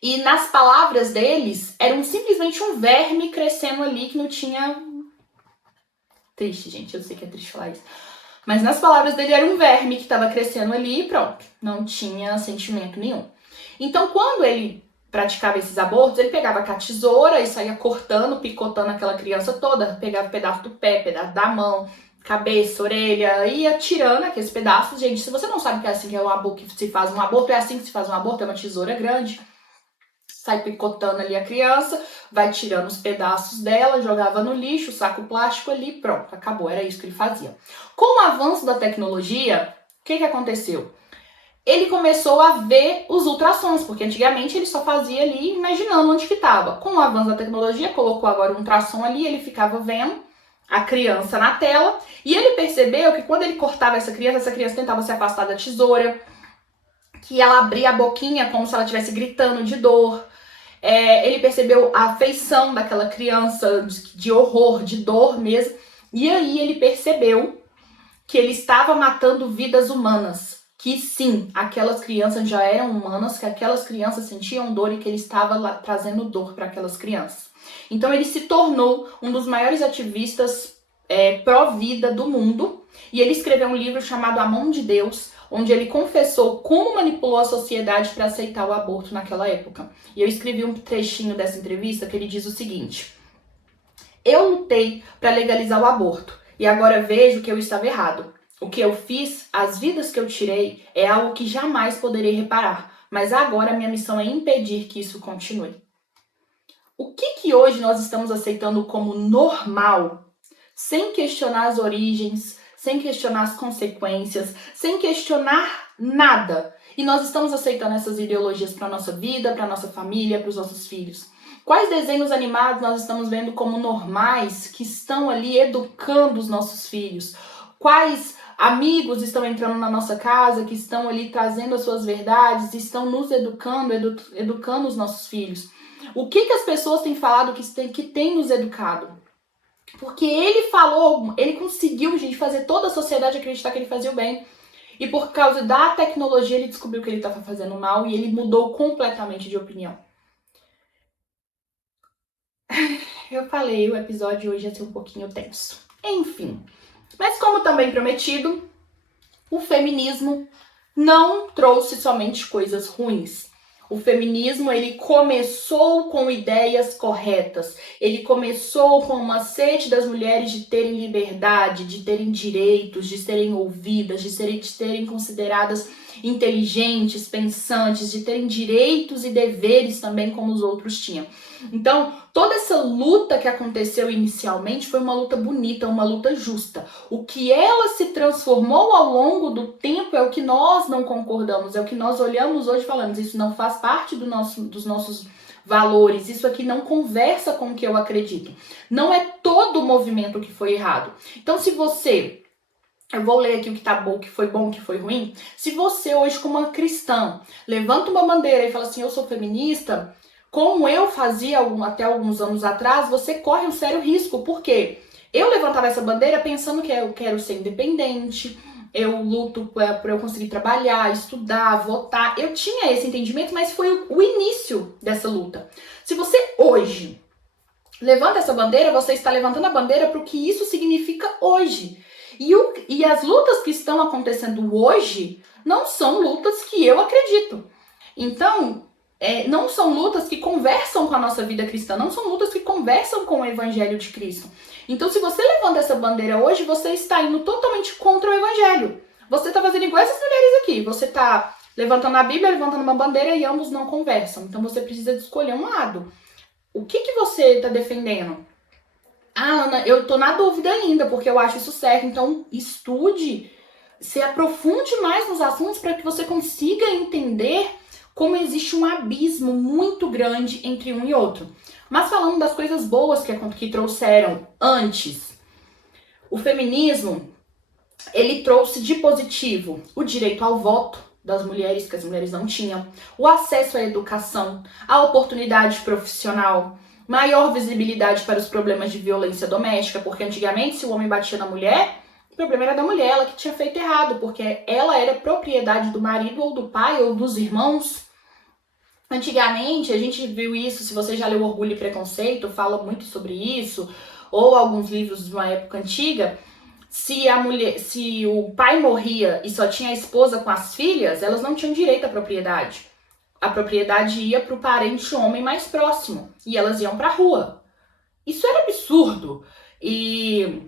E nas palavras deles, era simplesmente um verme crescendo ali que não tinha... Triste, gente, eu sei que é triste falar isso. Mas nas palavras dele, era um verme que estava crescendo ali e pronto. Não tinha sentimento nenhum. Então, quando ele praticava esses abortos, ele pegava com a tesoura e saía cortando, picotando aquela criança toda. Pegava pedaço do pé, pedaço da mão, cabeça, orelha, ia tirando aqueles pedaços. Gente, se você não sabe que é assim que é um aborto, que se faz um aborto, é assim que se faz um aborto, é uma tesoura grande. Sai picotando ali a criança, vai tirando os pedaços dela, jogava no lixo, saco plástico ali, pronto, acabou, era isso que ele fazia. Com o avanço da tecnologia, o que aconteceu? Ele começou a ver os ultrassons, porque antigamente ele só fazia ali imaginando onde que estava. Com o avanço da tecnologia, colocou agora um ultrassom ali, ele ficava vendo a criança na tela, e ele percebeu que quando ele cortava essa criança tentava se afastar da tesoura, que ela abria a boquinha como se ela estivesse gritando de dor. Ele percebeu a afeição daquela criança, de horror, de dor mesmo. E aí ele percebeu que ele estava matando vidas humanas. Que sim, aquelas crianças já eram humanas, que aquelas crianças sentiam dor e que ele estava lá trazendo dor para aquelas crianças. Então ele se tornou um dos maiores ativistas pró-vida do mundo. E ele escreveu um livro chamado A Mão de Deus, onde ele confessou como manipulou a sociedade para aceitar o aborto naquela época. E eu escrevi um trechinho dessa entrevista que ele diz o seguinte: eu lutei para legalizar o aborto e agora vejo que eu estava errado. O que eu fiz, as vidas que eu tirei, é algo que jamais poderei reparar, mas agora minha missão é impedir que isso continue. O que hoje nós estamos aceitando como normal, sem questionar as origens, sem questionar as consequências, sem questionar nada. E nós estamos aceitando essas ideologias para nossa vida, para nossa família, para os nossos filhos. Quais desenhos animados nós estamos vendo como normais que estão ali educando os nossos filhos? Quais amigos estão entrando na nossa casa, que estão ali trazendo as suas verdades, estão nos educando, educando os nossos filhos. O que as pessoas têm falado que tem nos educado? Porque ele falou, ele conseguiu, gente, fazer toda a sociedade acreditar que ele fazia o bem. E por causa da tecnologia, ele descobriu que ele estava fazendo mal e ele mudou completamente de opinião. Eu falei, o episódio hoje ia ser um pouquinho tenso. Enfim, mas como também prometido, o feminismo não trouxe somente coisas ruins. O feminismo, ele começou com ideias corretas. Ele começou com uma sede das mulheres de terem liberdade, de terem direitos, de serem ouvidas, de serem consideradas inteligentes, pensantes, de terem direitos e deveres também como os outros tinham. Então, toda essa luta que aconteceu inicialmente foi uma luta bonita, uma luta justa. O que ela se transformou ao longo do tempo é o que nós não concordamos, é o que nós olhamos hoje e falamos, isso não faz parte dos nossos valores, isso aqui não conversa com o que eu acredito. Não é todo o movimento que foi errado. Então, se você... Eu vou ler aqui o que tá bom, o que foi bom, o que foi ruim. Se você hoje, como uma cristã, levanta uma bandeira e fala assim, eu sou feminista, como eu fazia até alguns anos atrás, você corre um sério risco. Por quê? Eu levantava essa bandeira pensando que eu quero ser independente, eu luto para eu conseguir trabalhar, estudar, votar. Eu tinha esse entendimento, mas foi o início dessa luta. Se você hoje levanta essa bandeira, você está levantando a bandeira para o que isso significa hoje. E as lutas que estão acontecendo hoje não são lutas que eu acredito. Então, não são lutas que conversam com a nossa vida cristã, não são lutas que conversam com o evangelho de Cristo. Então, se você levanta essa bandeira hoje, você está indo totalmente contra o evangelho. Você está fazendo igual essas mulheres aqui. Você está levantando a Bíblia, levantando uma bandeira e ambos não conversam. Então, você precisa de escolher um lado. O que você está defendendo? Ah, Ana, eu tô na dúvida ainda, porque eu acho isso certo. Então, estude, se aprofunde mais nos assuntos para que você consiga entender como existe um abismo muito grande entre um e outro. Mas falando das coisas boas que trouxeram antes, o feminismo, ele trouxe de positivo o direito ao voto das mulheres, que as mulheres não tinham, o acesso à educação, a oportunidade profissional, maior visibilidade para os problemas de violência doméstica, porque antigamente se o homem batia na mulher, o problema era da mulher, ela que tinha feito errado, porque ela era propriedade do marido ou do pai ou dos irmãos. Antigamente, a gente viu isso, se você já leu Orgulho e Preconceito, fala muito sobre isso, ou alguns livros de uma época antiga, se o pai morria e só tinha a esposa com as filhas, elas não tinham direito à propriedade. A propriedade ia para o parente homem mais próximo e elas iam para a rua. Isso era absurdo. E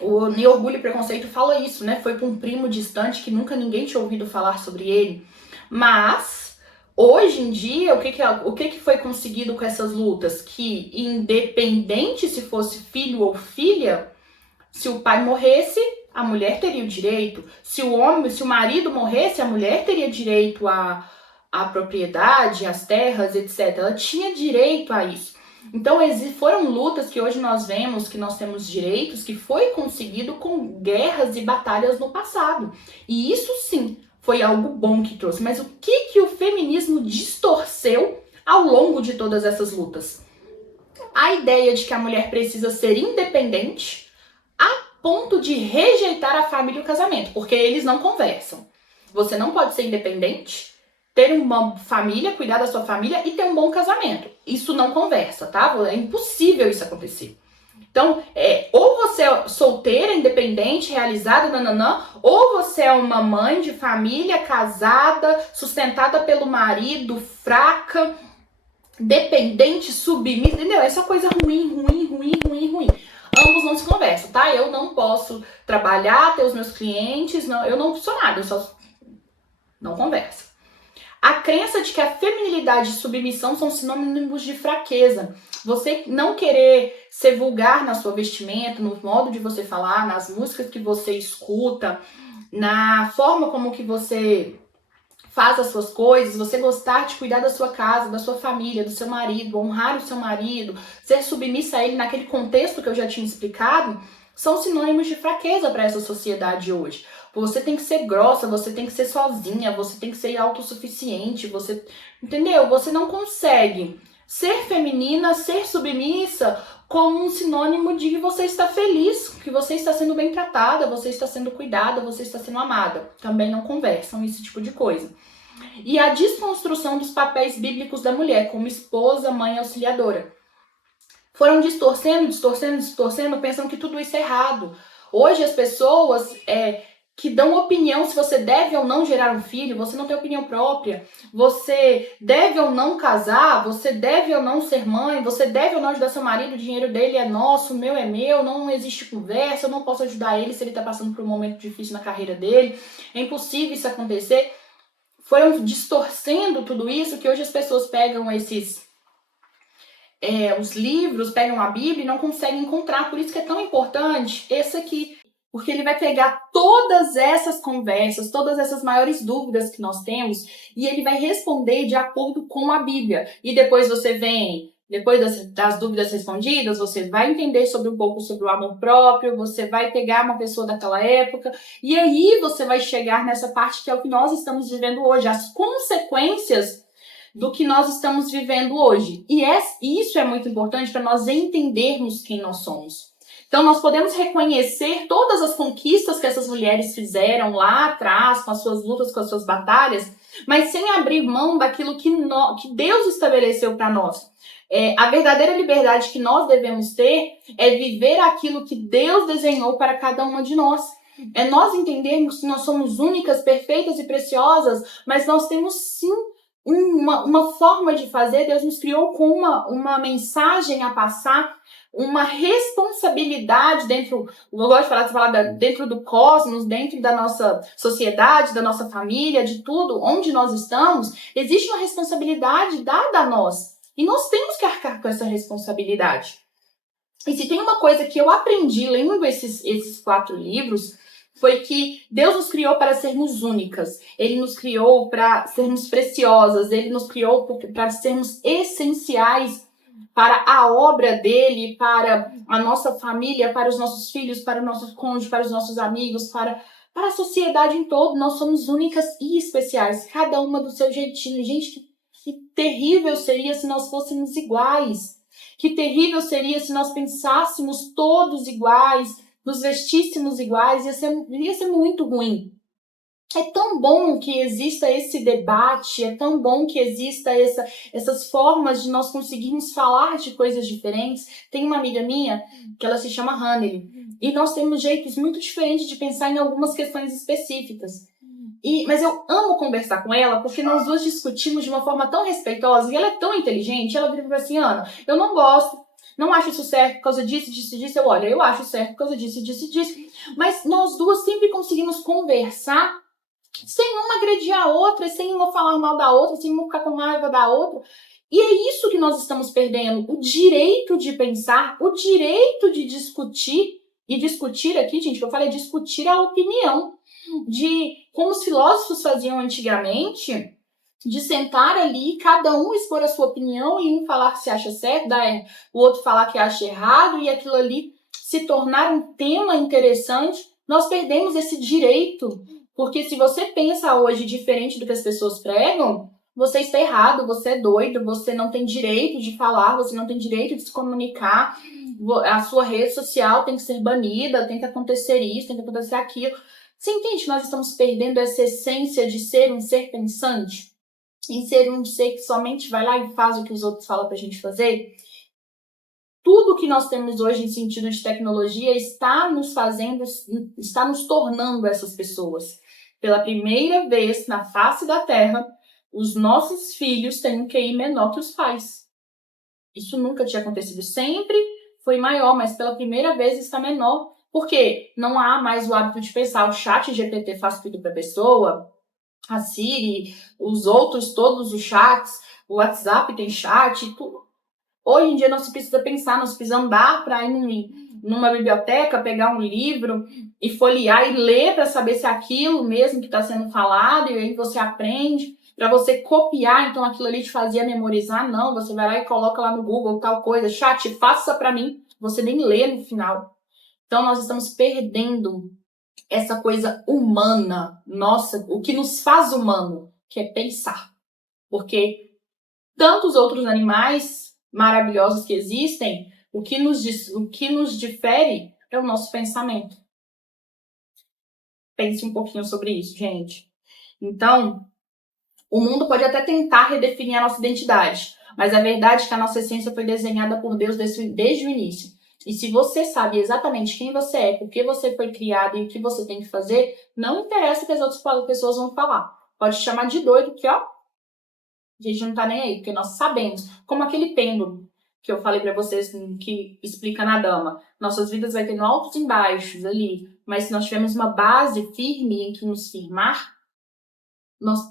o Orgulho e Preconceito fala isso, né? Foi para um primo distante que nunca ninguém tinha ouvido falar sobre ele. Mas hoje em dia, o que foi conseguido com essas lutas? Que independente se fosse filho ou filha, se o pai morresse, a mulher teria o direito. Se o marido morresse, a mulher teria direito à propriedade, às terras, etc. Ela tinha direito a isso. Então, foram lutas que hoje nós vemos que nós temos direitos, que foi conseguido com guerras e batalhas no passado. E isso sim foi algo bom que trouxe. Mas o que o feminismo distorceu ao longo de todas essas lutas? A ideia de que a mulher precisa ser independente a ponto de rejeitar a família e o casamento, porque eles não conversam. Você não pode ser independente, ter uma família, cuidar da sua família e ter um bom casamento. Isso não conversa, tá? É impossível isso acontecer. Então, ou você é solteira, independente, realizada, nananã, ou você é uma mãe de família, casada, sustentada pelo marido, fraca, dependente, submissa, entendeu? Essa coisa ruim. Ambos não se conversam, tá? Eu não posso trabalhar, ter os meus clientes, não, eu não sou nada, eu só não converso. A crença de que a feminilidade e submissão são sinônimos de fraqueza. Você não querer ser vulgar na sua vestimenta, no modo de você falar, nas músicas que você escuta, na forma como que você faz as suas coisas, você gostar de cuidar da sua casa, da sua família, do seu marido, honrar o seu marido, ser submissa a ele naquele contexto que eu já tinha explicado, são sinônimos de fraqueza para essa sociedade hoje. Você tem que ser grossa, você tem que ser sozinha, você tem que ser autossuficiente, você, entendeu? Você não consegue ser feminina, ser submissa como um sinônimo de que você está feliz, que você está sendo bem tratada, você está sendo cuidada, você está sendo amada. Também não conversam esse tipo de coisa. E a desconstrução dos papéis bíblicos da mulher como esposa, mãe, auxiliadora. Foram distorcendo, pensam que tudo isso é errado. Hoje as pessoas que dão opinião se você deve ou não gerar um filho, você não tem opinião própria. Você deve ou não casar, você deve ou não ser mãe, você deve ou não ajudar seu marido, o dinheiro dele é nosso, o meu é meu, não existe conversa, eu não posso ajudar ele se ele está passando por um momento difícil na carreira dele. É impossível isso acontecer. Foram distorcendo tudo isso que hoje as pessoas pegam os livros, pegam a Bíblia e não conseguem encontrar. Por isso que é tão importante esse aqui. Porque ele vai pegar todas essas conversas, todas essas maiores dúvidas que nós temos e ele vai responder de acordo com a Bíblia. E depois você vem, depois das dúvidas respondidas, você vai entender um pouco sobre o amor próprio, você vai pegar uma pessoa daquela época e aí você vai chegar nessa parte que é o que nós estamos vivendo hoje, as consequências do que nós estamos vivendo hoje. E isso é muito importante para nós entendermos quem nós somos. Então, nós podemos reconhecer todas as conquistas que essas mulheres fizeram lá atrás, com as suas lutas, com as suas batalhas, mas sem abrir mão daquilo que Deus estabeleceu para nós. A verdadeira liberdade que nós devemos ter é viver aquilo que Deus desenhou para cada uma de nós. É nós entendermos que nós somos únicas, perfeitas e preciosas, mas nós temos sim uma forma de fazer. Deus nos criou com uma mensagem a passar, uma responsabilidade dentro, eu gosto de falar dentro do cosmos, dentro da nossa sociedade, da nossa família, de tudo, onde nós estamos, existe uma responsabilidade dada a nós. E nós temos que arcar com essa responsabilidade. E se tem uma coisa que eu aprendi lendo esses 4 livros, foi que Deus nos criou para sermos únicas. Ele nos criou para sermos preciosas. Ele nos criou para sermos essenciais para a obra dele, para a nossa família, para os nossos filhos, para o nosso cônjuge, para os nossos amigos, para a sociedade em todo. Nós somos únicas e especiais, cada uma do seu jeitinho. Gente, que terrível seria se nós fôssemos iguais. Que terrível seria se nós pensássemos todos iguais, nos vestíssemos iguais, ia ser muito ruim. É tão bom que exista esse debate, é tão bom que exista essas formas de nós conseguirmos falar de coisas diferentes. Tem uma amiga minha que ela se chama Hanley, e nós temos jeitos muito diferentes de pensar em algumas questões específicas. Mas eu amo conversar com ela porque nós duas discutimos de uma forma tão respeitosa e ela é tão inteligente. Ela vira assim: Ana, eu não gosto, não acho isso certo por causa disso, disso, disso. Eu acho certo por causa disso, disso, disso. Mas nós duas sempre conseguimos conversar sem uma agredir a outra, sem uma falar mal da outra, sem uma ficar com raiva da outra. E é isso que nós estamos perdendo, o direito de pensar, o direito de discutir. E discutir aqui, gente, que eu falei, discutir a opinião. De como os filósofos faziam antigamente, de sentar ali, cada um expor a sua opinião e um falar que se acha certo, o outro falar que acha errado, e aquilo ali se tornar um tema interessante. Nós perdemos esse direito, porque se você pensa hoje diferente do que as pessoas pregam, você está errado, você é doido, você não tem direito de falar, você não tem direito de se comunicar, a sua rede social tem que ser banida, tem que acontecer isso, tem que acontecer aquilo. Você entende que nós estamos perdendo essa essência de ser um ser pensante? Em ser um ser que somente vai lá e faz o que os outros falam pra gente fazer? Tudo que nós temos hoje em sentido de tecnologia está nos tornando essas pessoas. Pela primeira vez na face da Terra, os nossos filhos têm um QI menor que os pais. Isso nunca tinha acontecido. Sempre foi maior, mas pela primeira vez está menor. Porque não há mais o hábito de pensar, o chat GPT faz tudo para a pessoa, a Siri, os outros, todos os chats, o WhatsApp tem chat, tudo. Hoje em dia não se precisa pensar, não se precisa andar para ir numa biblioteca, pegar um livro e folhear e ler para saber se é aquilo mesmo que está sendo falado, e aí você aprende. Para você copiar, então aquilo ali te fazia memorizar, não, você vai lá e coloca lá no Google tal coisa, chat, faça para mim, você nem lê no final. Então nós estamos perdendo essa coisa humana, nossa, o que nos faz humano, que é pensar. Porque tantos outros animais maravilhosos que existem, o que nos difere é o nosso pensamento. Pense um pouquinho sobre isso, gente. Então, o mundo pode até tentar redefinir a nossa identidade, mas a verdade é que a nossa essência foi desenhada por Deus desde o início. E se você sabe exatamente quem você é, por que você foi criado e o que você tem que fazer, não interessa o que as outras pessoas vão falar. Pode chamar de doido, que ó, a gente não tá nem aí, porque nós sabemos. Como aquele pêndulo que eu falei pra vocês, que explica na dama. Nossas vidas vai ter altos e baixos ali, mas se nós tivermos uma base firme em que nos firmar,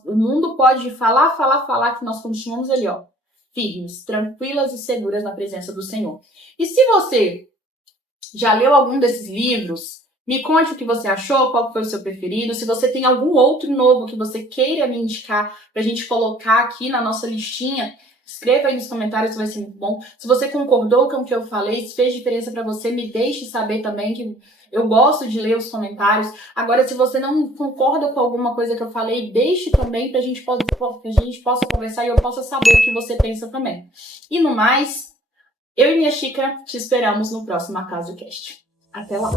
o mundo pode falar que nós continuamos ali, ó, firmes, tranquilas e seguras na presença do Senhor. E se você já leu algum desses livros, me conte o que você achou, qual foi o seu preferido. Se você tem algum outro novo que você queira me indicar pra gente colocar aqui na nossa listinha, escreva aí nos comentários, vai ser muito bom. Se você concordou com o que eu falei, se fez diferença pra você, me deixe saber também, que eu gosto de ler os comentários. Agora, se você não concorda com alguma coisa que eu falei, deixe também pra gente possa conversar e eu possa saber o que você pensa também. E no mais, eu e minha xícara te esperamos no próximo AcasoCast. Até lá!